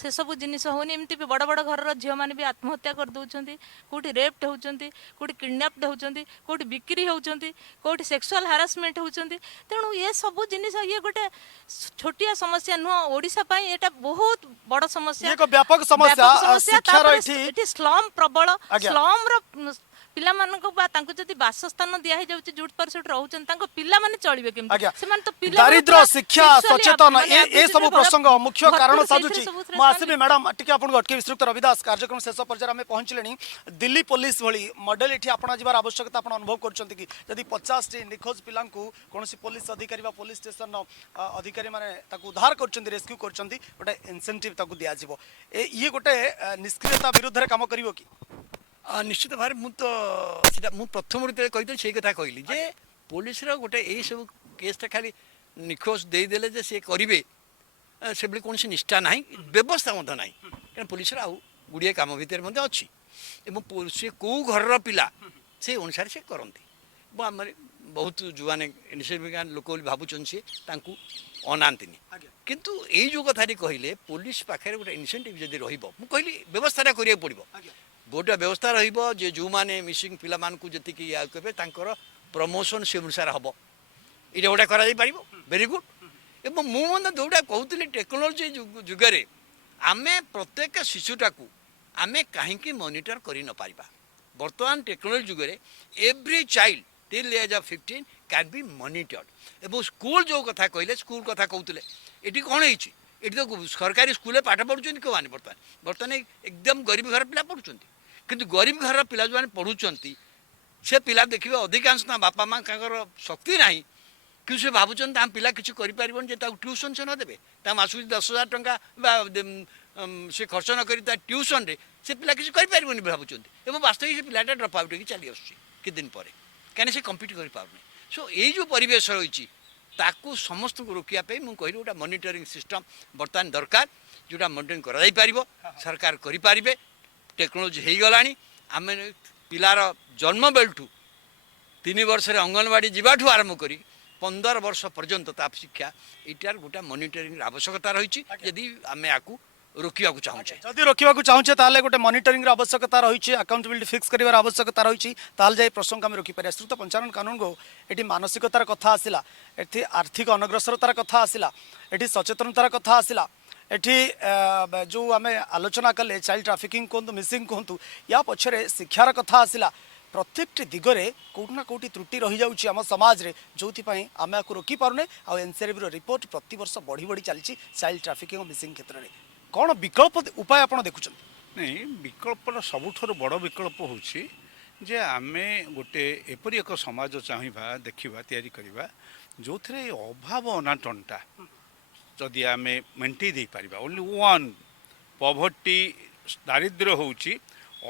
ସେସବୁ ଜିନିଷ ହଉନି ଏମିତି ବି ବଡ଼ ବଡ଼ ଘରର ଝିଅମାନେ ବି ଆତ୍ମହତ୍ୟା କରିଦେଉଛନ୍ତି କେଉଁଠି ରେପ୍ଡ ହେଉଛନ୍ତି କେଉଁଠି କିଡ଼ନାପ୍ଡ ହେଉଛନ୍ତି କେଉଁଠି ବିକ୍ରି ହେଉଛନ୍ତି କେଉଁଠି ସେକ୍ସୁଆଲ ହାରାସମେଣ୍ଟ ହେଉଛନ୍ତି ତେଣୁ ଏ ସବୁ ଜିନିଷ ଇଏ ଗୋଟେ ଛୋଟିଆ ସମସ୍ୟା ନୁହଁ ଓଡ଼ିଶା ପାଇଁ ଏଇଟା ବହୁତ ବଡ଼ ସମସ୍ୟା ଏକ ବ୍ୟାପକ ସମସ୍ୟା ଶିକ୍ଷାର ତାପରେ ଏଠି ଏଠି ସ୍ଲମ୍ ପ୍ରବଳ ଆଜ୍ଞା। ସ୍ଲମ୍ର ପିଲାମାନଙ୍କୁ ବା ତାଙ୍କୁ ଯଦି ବାସସ୍ଥାନ ଦିଆ ହେଇଯାଉଛି ଯୋଉଠି ପାରୁ ସେଠି ରହୁଛନ୍ତି ତାଙ୍କ ପିଲାମାନେ ଚଳିବେ କେମିତି ଆଜ୍ଞା ସେମାନେ ତ ଦାରିଦ୍ର୍ୟ ଶିକ୍ଷା ସଚେତନ ଏ ସବୁ ପ୍ରସଙ୍ଗ ମୁଖ୍ୟ କାରଣ ସାଜୁଛି ମୁଁ ଆସିବି ମ୍ୟାଡାମ ଟିକେ ଆପଣଙ୍କୁ ଅଟକି ଶ୍ରୀଯୁକ୍ତ ରବି ଦାସ କାର୍ଯ୍ୟକ୍ରମ ଶେଷ ପର୍ଯ୍ୟାୟରେ ଆମେ ପହଞ୍ଚିଲେଣି ଦିଲ୍ଲୀ ପୋଲିସ ଭଳି ମଡେଲ ଏଠି ଆପଣ ଯିବାର ଆବଶ୍ୟକତା ଆପଣ ଅନୁଭବ କରୁଛନ୍ତି କି ଯଦି 50ଟି ନିଖୋଜ ପିଲାଙ୍କୁ କୌଣସି ପୋଲିସ ଅଧିକାରୀ ବା ପୋଲିସ ଷ୍ଟେସନ ଅଧିକାରୀ ମାନେ ତାକୁ ଉଦ୍ଧାର କରୁଛନ୍ତି ରେସ୍କ୍ୟୁ କରୁଛନ୍ତି ଗୋଟେ ଇନସେଣ୍ଟିଭ ତାକୁ ଦିଆଯିବ ଇଏ ଗୋଟେ ନିଷ୍କ୍ରିୟତା ବିରୁଦ୍ଧରେ କାମ କରିବ କି ନିଶ୍ଚିତ ଭାବରେ ମୁଁ ତ ସେଟା ମୁଁ ପ୍ରଥମରୁ ଯେତେବେଳେ କହିଥିଲି ସେଇ କଥା କହିଲି ଯେ ପୋଲିସର ଗୋଟେ ଏଇସବୁ କେସ୍ଟା ଖାଲି ନିଖୋଜ ଦେଇଦେଲେ ଯେ ସେ କରିବେ ସେଭଳି କୌଣସି ନିଷ୍ଠା ନାହିଁ ବ୍ୟବସ୍ଥା ମଧ୍ୟ ନାହିଁ କାରଣ ପୋଲିସର ଆଉ ଗୁଡ଼ିଏ କାମ ଭିତରେ ମଧ୍ୟ ଅଛି ଏବଂ ସେ କେଉଁ ଘରର ପିଲା ସେଇ ଅନୁସାରେ ସେ କରନ୍ତି ଏବଂ ଆମର ବହୁତ ଯେଉଁମାନେ ଇନିସିଏଟିଭ୍ ଲୋକ ବୋଲି ଭାବୁଛନ୍ତି ସେ ତାଙ୍କୁ ଅନାନ୍ତିନି କିନ୍ତୁ ଏଇ ଯେଉଁ କଥାଟି କହିଲେ ପୋଲିସ ପାଖରେ ଗୋଟେ ଇନସେଣ୍ଟିଭ୍ ଯଦି ରହିବ ମୁଁ କହିଲି ବ୍ୟବସ୍ଥାଟା କରିବାକୁ ପଡ଼ିବ ଗୋଟେ ବ୍ୟବସ୍ଥା ରହିବ ଯେ ଯେଉଁମାନେ ମିସିଂ ପିଲାମାନଙ୍କୁ ଯେତିକି ଇଏ କରିବେ ତାଙ୍କର ପ୍ରମୋସନ୍ ସେ ଅନୁସାରେ ହେବ ଏଇଟା ଗୋଟେ କରାଯାଇପାରିବ ଭେରି ଗୁଡ୍ ଏବଂ ମୁଁ ମଧ୍ୟ ଯେଉଁଟା କହୁଥିଲି ଟେକ୍ନୋଲୋଜି ଯୁଗରେ ଆମେ ପ୍ରତ୍ୟେକ ଶିଶୁଟାକୁ ଆମେ କାହିଁକି ମନିଟର କରି ନପାରିବା ବର୍ତ୍ତମାନ ଟେକ୍ନୋଲୋଜି ଯୁଗରେ every child till the age of 15 can be monitored ଏବଂ ସ୍କୁଲ ଯେଉଁ କଥା କହିଲେ ସ୍କୁଲ କଥା କହୁଥିଲେ ଏଠି କ'ଣ ହେଇଛି ଏଠି ତ ସରକାରୀ ସ୍କୁଲରେ ପାଠ ପଢ଼ୁଛନ୍ତି କେଉଁମାନେ ବର୍ତ୍ତମାନ ଏକଦମ ଗରିବ ଘର ପିଲା ପଢ଼ୁଛନ୍ତି କିନ୍ତୁ ଗରିବ ଘରର ପିଲା ଯେଉଁମାନେ ପଢ଼ୁଛନ୍ତି ସେ ପିଲା ଦେଖିବେ ଅଧିକାଂଶ ତା ବାପା ମା ତାଙ୍କର ଶକ୍ତି ନାହିଁ କିନ୍ତୁ ସେ ଭାବୁଛନ୍ତି ଆମ ପିଲା କିଛି କରିପାରିବନି ଯେ ତାକୁ ଟ୍ୟୁସନ୍ ସେ ନ ଦେବେ ତା ମାସକୁ 10,000 ଟଙ୍କା ବା ସେ ଖର୍ଚ୍ଚ ନ କରି ତା ଟ୍ୟୁସନ୍ରେ ସେ ପିଲା କିଛି କରିପାରିବନି ଭାବୁଛନ୍ତି ଏବଂ ବାସ୍ତବିକ ସେ ପିଲାଟା ଡ୍ରପ୍ ଆଉଟ୍ ହେଇକି ଚାଲି ଆସୁଛି କିଛି ଦିନ ପରେ କାହିଁକି ସେ କମ୍ପିଟ୍ କରିପାରୁନି ସୋ ଏଇ ଯେଉଁ ପରିବେଶ ରହିଛି ତାକୁ ସମସ୍ତଙ୍କୁ ରୋକିବା ପାଇଁ ମୁଁ କହିଲି ଗୋଟେ ମନିଟରିଂ ସିଷ୍ଟମ୍ ବର୍ତ୍ତମାନ ଦରକାର ଯେଉଁଟା ମନିଟରିଂ କରାଯାଇପାରିବ ସରକାର କରିପାରିବେ ଟେକ୍ନୋଲୋଜି ହେଇଗଲାଣି ଆମେ ପିଲାର ଜନ୍ମ ବେଳଠୁ 3 ବର୍ଷରେ ଅଙ୍ଗନବାଡ଼ି ଯିବାଠୁ ଆରମ୍ଭ କରି 15 ବର୍ଷ ପର୍ଯ୍ୟନ୍ତ ତା ଶିକ୍ଷା ଏଇଟାର ଗୋଟେ ମନିଟରିଂର ଆବଶ୍ୟକତା ରହିଛି ଯଦି ଆମେ ୟାକୁ ରୋକିବାକୁ ଚାହୁଁଛେ ଯଦି ରୋକିବାକୁ ଚାହୁଁଛେ ତାହେଲେ ଗୋଟେ ମନିଟରିଂର ଆବଶ୍ୟକତା ରହିଛି ଆକାଉଣ୍ଟବିଲିଟି ଫିକ୍ସ କରିବାର ଆବଶ୍ୟକତା ରହିଛି ତାହେଲେ ଯାଇ ପ୍ରସଙ୍ଗ ଆମେ ରୋକିପାରିବା ଶ୍ରୁତ ପଞ୍ଚାନନ କାନୁନକୁ ଏଠି ମାନସିକତାର କଥା ଆସିଲା ଏଠି ଆର୍ଥିକ ଅନଗ୍ରସରତାର କଥା ଆସିଲା ଏଠି ସଚେତନତାର କଥା ଆସିଲା ଏଠି ଯେଉଁ ଆମେ ଆଲୋଚନା କଲେ ଚାଇଲ୍ଡ ଟ୍ରାଫିକିଂ କୁହନ୍ତୁ ମିସିଂ କୁହନ୍ତୁ ୟା ପଛରେ ଶିକ୍ଷାର କଥା ଆସିଲା ପ୍ରତ୍ୟେକଟି ଦିଗରେ କେଉଁଠି ନା କେଉଁଠି ତ୍ରୁଟି ରହିଯାଉଛି ଆମ ସମାଜରେ ଯେଉଁଥିପାଇଁ ଆମେ ୟାକୁ ରୋକିପାରୁନେ ଆଉ ଏନ୍ସିଆର୍ବିର ରିପୋର୍ଟ ପ୍ରତିବର୍ଷ ବଢ଼ି ବଢ଼ି ଚାଲିଛି ଚାଇଲ୍ଡ ଟ୍ରାଫିକିଂ ଓ ମିସିଂ କ୍ଷେତ୍ରରେ କ'ଣ ବିକଳ୍ପ ଉପାୟ ଆପଣ ଦେଖୁଛନ୍ତି ନାଇଁ ବିକଳ୍ପର ସବୁଠାରୁ ବଡ଼ ବିକଳ୍ପ ହେଉଛି ଯେ ଆମେ ଗୋଟେ ଏପରି ଏକ ସମାଜ ଚାହିଁବା ଦେଖିବା ତିଆରି କରିବା ଯେଉଁଥିରେ ଅଭାବ ଅନାଟନଟା ଯଦି ଆମେ ମେଣ୍ଟେଇ ଦେଇପାରିବା ଓନ୍ଲି ୱାନ୍ ପଭର୍ଟି ଦାରିଦ୍ର୍ୟ ହେଉଛି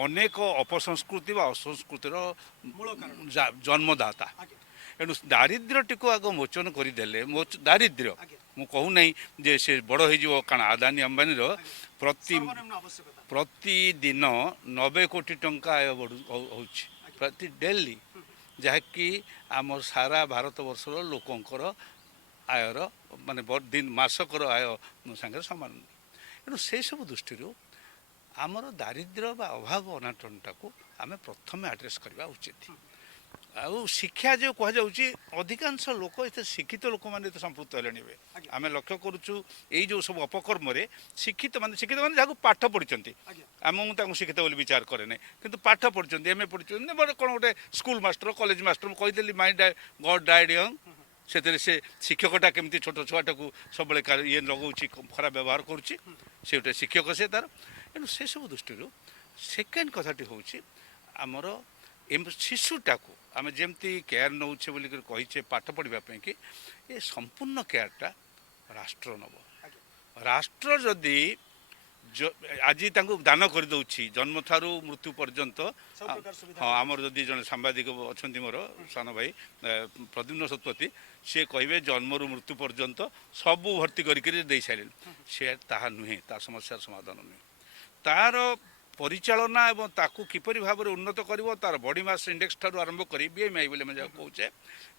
ଅନେକ ଅପସଂସ୍କୃତି ବା ଅସଂସ୍କୃତିର ଜନ୍ମଦାତା ଏଣୁ ଦାରିଦ୍ର୍ୟଟିକୁ ଆଗ ମୋଚନ କରିଦେଲେ ଦାରିଦ୍ର୍ୟ ମୁଁ କହୁନାହିଁ ଯେ ସେ ବଡ଼ ହେଇଯିବ କାରଣ ଆଦାନୀ ଅମ୍ବାନୀର ପ୍ରତିଦିନ 90 କୋଟି ଟଙ୍କା ଆୟ ହେଉଛି ପ୍ରତି ଡେଲି ଯାହାକି ଆମ ସାରା ଭାରତ ବର୍ଷର ଲୋକଙ୍କର ଆୟର ମାନେ ମାସକର ଆୟ ସାଙ୍ଗରେ ସମାନ ଏଣୁ ସେସବୁ ଦୃଷ୍ଟିରୁ ଆମର ଦାରିଦ୍ର୍ୟ ବା ଅଭାବ ଅନାଟନଟାକୁ ଆମେ ପ୍ରଥମେ ଆଡ୍ରେସ୍ କରିବା ଉଚିତ ଆଉ ଶିକ୍ଷା ଯେଉଁ କୁହାଯାଉଛି ଅଧିକାଂଶ ଲୋକ ଏତେ ଶିକ୍ଷିତ ଲୋକମାନେ ଏତେ ସମ୍ପୃକ୍ତ ହେଲେଣି ଏବେ ଆମେ ଲକ୍ଷ୍ୟ କରୁଛୁ ଏଇ ଯେଉଁ ସବୁ ଅପକର୍ମରେ ଶିକ୍ଷିତ ମାନେ ଯାହାକୁ ପାଠ ପଢ଼ିଛନ୍ତି ଆମେ ମୁଁ ତାଙ୍କୁ ଶିକ୍ଷିତ ବୋଲି ବିଚାର କରେ ନାହିଁ କିନ୍ତୁ ପାଠ ପଢ଼ିଛନ୍ତି MA ପଢ଼ିଛନ୍ତି କ'ଣ ଗୋଟେ ସ୍କୁଲ ମାଷ୍ଟର କଲେଜ ମାଷ୍ଟର ମୁଁ କହିଦେଲି ମାଇ ଗଡ୍ ଡାଏଡ୍ ୟଙ୍ଗ ସେଥିରେ ସେ ଶିକ୍ଷକଟା କେମିତି ଛୋଟ ଛୁଆଟାକୁ ସବୁବେଳେ ଇଏ ଲଗାଉଛି ଖରାପ ବ୍ୟବହାର କରୁଛି ସେ ଗୋଟେ ଶିକ୍ଷକ ସେ ତାର ଏଣୁ ସେସବୁ ଦୃଷ୍ଟିରୁ ସେକେଣ୍ଡ କଥାଟି ହେଉଛି ଆମର ଶିଶୁଟାକୁ ଆମେ ଯେମିତି କେୟାର ନେଉଛେ ବୋଲିକରି କହିଛେ ପାଠ ପଢ଼ିବା ପାଇଁକି ଏ ସମ୍ପୂର୍ଣ୍ଣ କେୟାରଟା ରାଷ୍ଟ୍ର ନେବ ରାଷ୍ଟ୍ର ଯଦି ଆଜି ତାଙ୍କୁ ଦାନ କରିଦେଉଛି ଜନ୍ମ ଠାରୁ ମୃତ୍ୟୁ ପର୍ଯ୍ୟନ୍ତ ହଁ ଆମର ଯଦି ଜଣେ ସାମ୍ବାଦିକ ଅଛନ୍ତି ମୋର ସାନ ଭାଇ ପ୍ରଦ୍ୟୁମ୍ନ ଶତପଥୀ ସିଏ କହିବେ ଜନ୍ମରୁ ମୃତ୍ୟୁ ପର୍ଯ୍ୟନ୍ତ ସବୁ ଭର୍ତ୍ତି କରିକି ଦେଇସାରିଲେଣି ସେ ତାହା ନୁହେଁ ତା ସମସ୍ୟାର ସମାଧାନ ନୁହେଁ ତାର परिचालना एवं ताकू किपरि भाव में उन्नत करिवो तार बॉडी मास इंडेक्स ठारू आरंभ करी बीएमआई बोले मैं कहूचे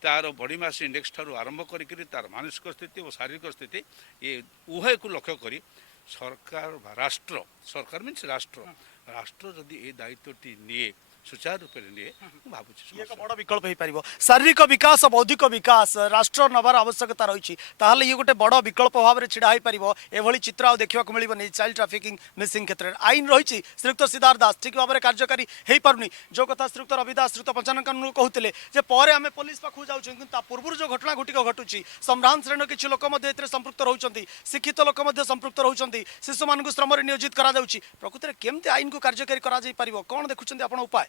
तार बॉडी मास इंडेक्स ठारू आरंभ करी तार मानसिक स्थिति और शारीरिक स्थिति ये उभय को लक्ष्य करी सरकार राष्ट्र सरकार मीन्स राष्ट्र राष्ट्र जदि ये दायित्वटी निए सुचारू रूप से निए भावुँ एक बड़ विकल्प हो पार शारीरिक विकास बौद्धिक विकास राष्ट्र नवार आवश्यकता रही ताहले ये गोटे बड़ विकल्प भाव में छिड़ा पार एभली चित्र आ देखा मिलनी चाइल्ड ट्राफिकिंग मिसिंग क्षेत्र में आईन रही श्रीयुक्त सिद्धार्थ दास ठीक भाव में कार्यकारी हो पारुनी जो कथा श्रीयुक्त रवि दास श्रीयुक्त पंचायन कानून कहते आम पुलिस पाखु जाऊँ पूर्व जो घटना घटिक घटुची सम्रांत श्रेणी किसी लोक संपृक्त रोचे शिक्षित लोक संपृक्त रोचे शिशु मान श्रम नियोजित करा प्रकृति में केमती आईन को कार्यकारी करा कौन देखुं आप उपाय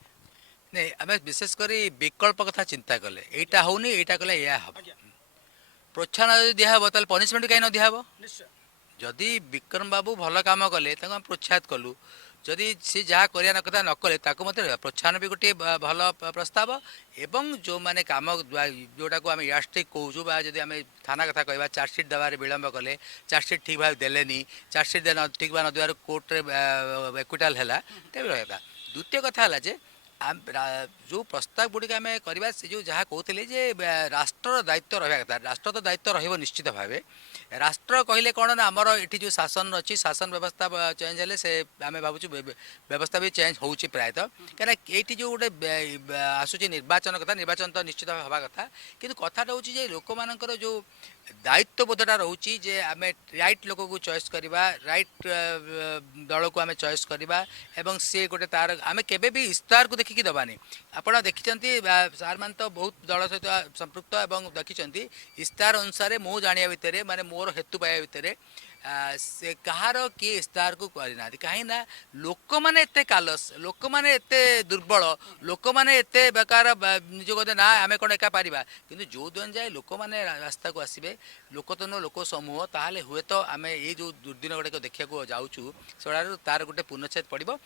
नहीं आम विशेषकर विकल्प कथा चिंता कले यहाँ होनी यहाँ कले या हम प्रोत्साहन यदि दिहब ताल पनिशमेंट कहीं न दिहब जदि विक्रम बाबू भल काम कले प्रोत्साहित कलु जदि सी जहाँ करिया न कथा न कले प्रोत्साहन भी गोटे भल प्रस्ताव एवं जो माने काम जोटा को आम यास्टिक कहूँ जदि आम थाना कथा कह चार्जसीट देवार विलम्ब कले चार्जसीट ठीक भाव देलेनी चार्जसीट ठीक भाव न देवार कोर्टे एक्विटाल है द्वितीय कथा है जो प्रस्ताव गुड़िक आम करवा से जो जहाँ कहते राष्ट्र दायित्व रहा कथा राष्ट्र तो दायित्व रही निश्चित भाव राष्ट्र कहले कौन ना आमर ये जो शासन अच्छी शासन व्यवस्था चेंज हेल्ले से आम भावुँ व्यवस्था भी चेंज हो प्रायतः कहीं ये जो गोटे आसूची निर्वाचन कथा निर्वाचन तो निश्चित हवा कथा कि कथाटा हूँ लोक मानकर जो दायित्वबोधटा रोचे जे आम राइट लोक को चॉइस करवा राइट दल को आम चॉइस करवा एवं सी गोटे तार आम केबे भी इस्तार को देखिकी दबानी आपड़ देखी सार मान तो बहुत दल सहित संपृक्त एवं देखी इस्तार अनुसार मु जाना भितर माने मोर हेतु पाइबा भितर से कहार किए इस्तार को करना कहीं लोक मैंने एत कालस लोक मैंने एत दुर्बल लोक मैंने एत बेकार निज कहते ना आम कौन एका पारिबा किंतु जो दिन जाए लोक मैंने रास्ता को आसबे लोक तो लोक समूह ताहले हुए तो आम ये जो दुर्दिन गुड़ाक देखा जाऊँ से तार गोटे पूर्णच्छेद पड़ो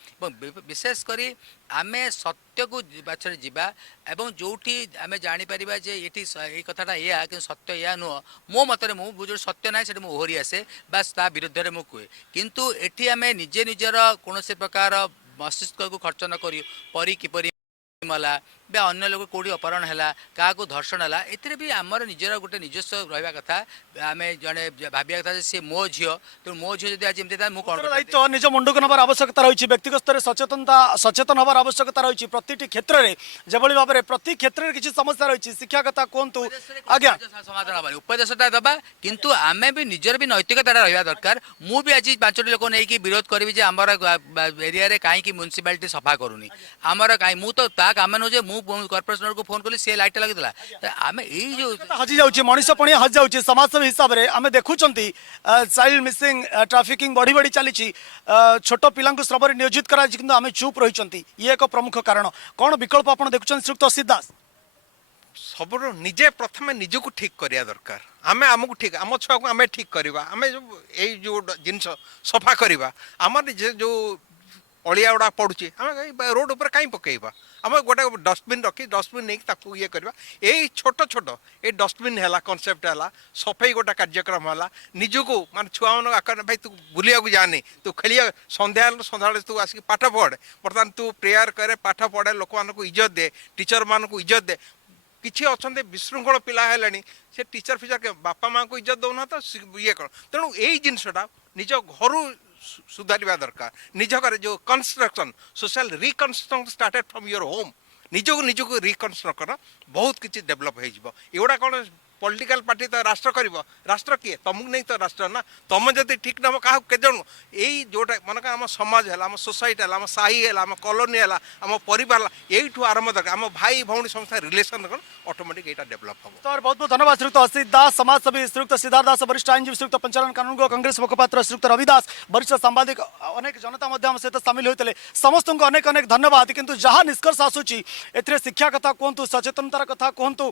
विशेषकर आम सत्य को पछरे जीवा एवं जो आम जापर जे ये कथाटा या कि सत्य या नुह मो मतरे जो सत्य ना से ओहरी आसे बास ता विरुद्ध में कहे किंतु एटी आम निजे निजर कौन से प्रकार मस्तिष्क को खर्च न करी परी किपरि मला बा अन्य लोक कौटी अपहरण है क्या धर्षण है ए भी आमर निजर गोटे निजस्व रहा कथा आम जड़े भाविया कथा सी मो झी तो मो झी जब आज कौन दायित्व निज मुंडक नवार आवश्यकता रही व्यक्तिगत स्तर सचेतन हबार आवश्यकता रही प्रति क्षेत्र में जो भाव में प्रति क्षेत्र में किसी समस्या रही शिक्षा कथा कहतु आज्ञा समाधान हम उपदेशटा दबा किंतु आम भी निजर भी नैतिकता रहा दरकार मु भी आज 5टी लोक नहीं विरोध करी आमर एरिया कहीं म्यूनिसिपालिटी सफा करूनी आमर कहीं मु तो काम नुजे मु कॉर्पोरेशन को फोन कली सी लाइट लगी आम यही जो हजि जाऊँ मनीष पणिया हजि जाऊँ समाजसेवी हिसाब से आम देखुं चाइल्ड मिसिंग ट्राफिकिंग बढ़ी बढ़ी चली छोट पिला श्रम नियोजित करा किंतु आम चुप रही ये एक प्रमुख कारण कौन विकल्प आप देखुं श्रीयुक्त सिद्धार्थ सब निजे प्रथम निजक ठीक करिया दरकार आमे आमको ठीक आम छुआ को आमे ठीक करवा आमे जो जिनस सफा करवा आम जो अलिया गुड़ा पड़ुची आम रोड उपर कहीं पकेबा आम गोटे डस्टबिन रखी डस्टबिन नहीं ये करवा यही छोट छोट ये डस्टबिन है कनसेप्ट है सफाई गोटे कार्यक्रम है निजको मान छुआ मान आकर भाई तू बुलिया जानी तू खेल संध्या सन्ध्या तू आसिक पाठ पढ़ बर्तमान तू प्रेयर करे पाठ पढ़े लोक मान इज्जत दे टीचर मान को इज्जत दे किसी अच्छा विशृंखल पिला है से टीचर फिचर बापा माँ को इज्जत दौना तो ये कर तेणु यही जिनसटा निज घर सुधारिबा दरकार निज घर जो construction social reconstruction started from your home निजको रिकन्स्ट्रक्ट कर बहुत किसी डेभलप होगा कौन पॉलिटिकल पार्टी तो राष्ट्र कर राष्ट्र किए तुमको नहीं तो राष्ट्र ना तुम जब ठीक नब क्या केज यही जोटा मन आम समाज है आम सोसाइटी है आम साही है आम कॉलोनी है आम परिवार यू आरंभ दरकार आम भाई भौणी समस्त रिलेसन ऑटोमेटिक यहाँ डेभलप हम तो बहुत बहुत धन्यवाद श्रीयुक्त असित दास समाजसेवी श्रीयुक्त सिद्धार्थ दास वरिष्ठ आईनजीवी श्रीयुक्त पंचायन कानून कांग्रेस मुखपात्र श्रीयुक्त रवि दास वरिष्ठ सांबादिक अनेक जनता सहित सामिल होते समस्त को अनेक अनेक धन्यवाद किंतु जहाँ निष्कर्ष आसूची ए शिक्षा कथा कहतु सचेतनतार कथा कहतु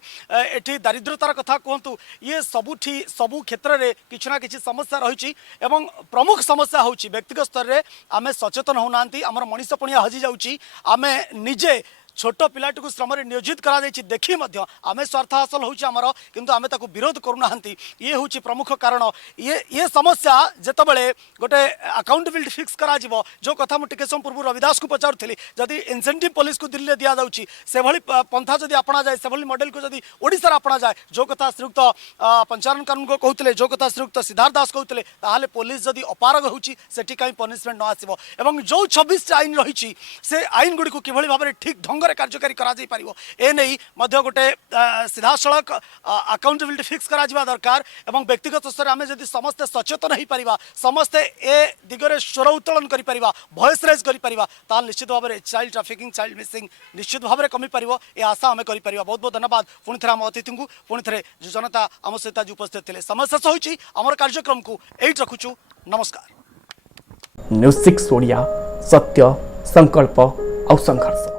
एठी दारिद्रतार कथा कहतु ये सबू क्षेत्र में किसी ना किसी समस्या रही प्रमुख समस्या होची व्यक्तिगत स्तर में आम सचेतन होना आमर मनीष पणिया हजि जाऊँगी आम निजे छोट पिलाटी को श्रम नियोजित करा देखी आम स्वार्थ हासिल होमर किंतु आम ताको विरोध करूना ये हूँ प्रमुख कारण ये समस्या जितेबाला गोटे अकाउंटेबिलिटी फिक्स करा जो कथा मुझे समय पूर्व रविदास को पचारूली जदि इनसेंटिव पुलिस को दिल्ली दि जाऊँगी से भली पंथा जदि अपना जाए से भली मॉडल को जदि ओडिशा अपना जाए जो कथा श्रीयुक्त पंचायन कानून को कहते जो कथा श्रीयुक्त सिद्धार्थ दास कहते ताहले पुलिस जदि अपारग होची सेठी कहीं पनिशमेंट न आसीबो एवं जो 26 आईन रही से आईन गुड़ी को किभली भाव में ठीक ढंग से कार्यकारी करा जाई पारिबो ए नहीं मध्य गोटे सीधासलख अकाउंटेबिलिटी फिक्स करा जिबा दरकार एवं व्यक्तिगत स्तर आम जदि समस्ते सचेतन हो पारिबा समस्ते ए दिगरे स्वर उत्तोलन करि परिबा वॉइस रेज करि परिबा ताल निश्चित भाव में चाइल्ड ट्राफिकिंग चाइल्ड मिसिंग निश्चित भाव में कमी पारिबो ए आशा आम करि परिबा। बहुत बहुत धन्यवाद पुणी थे आम अतिथि को पुणी थे जो जनता आम सहित आज उपस्थित थे समय शेष होइछि आमर कार्यक्रम को एइट रखुछु नमस्कार। न्यूज 6 ओडिया सत्य संकल्प और संघर्ष।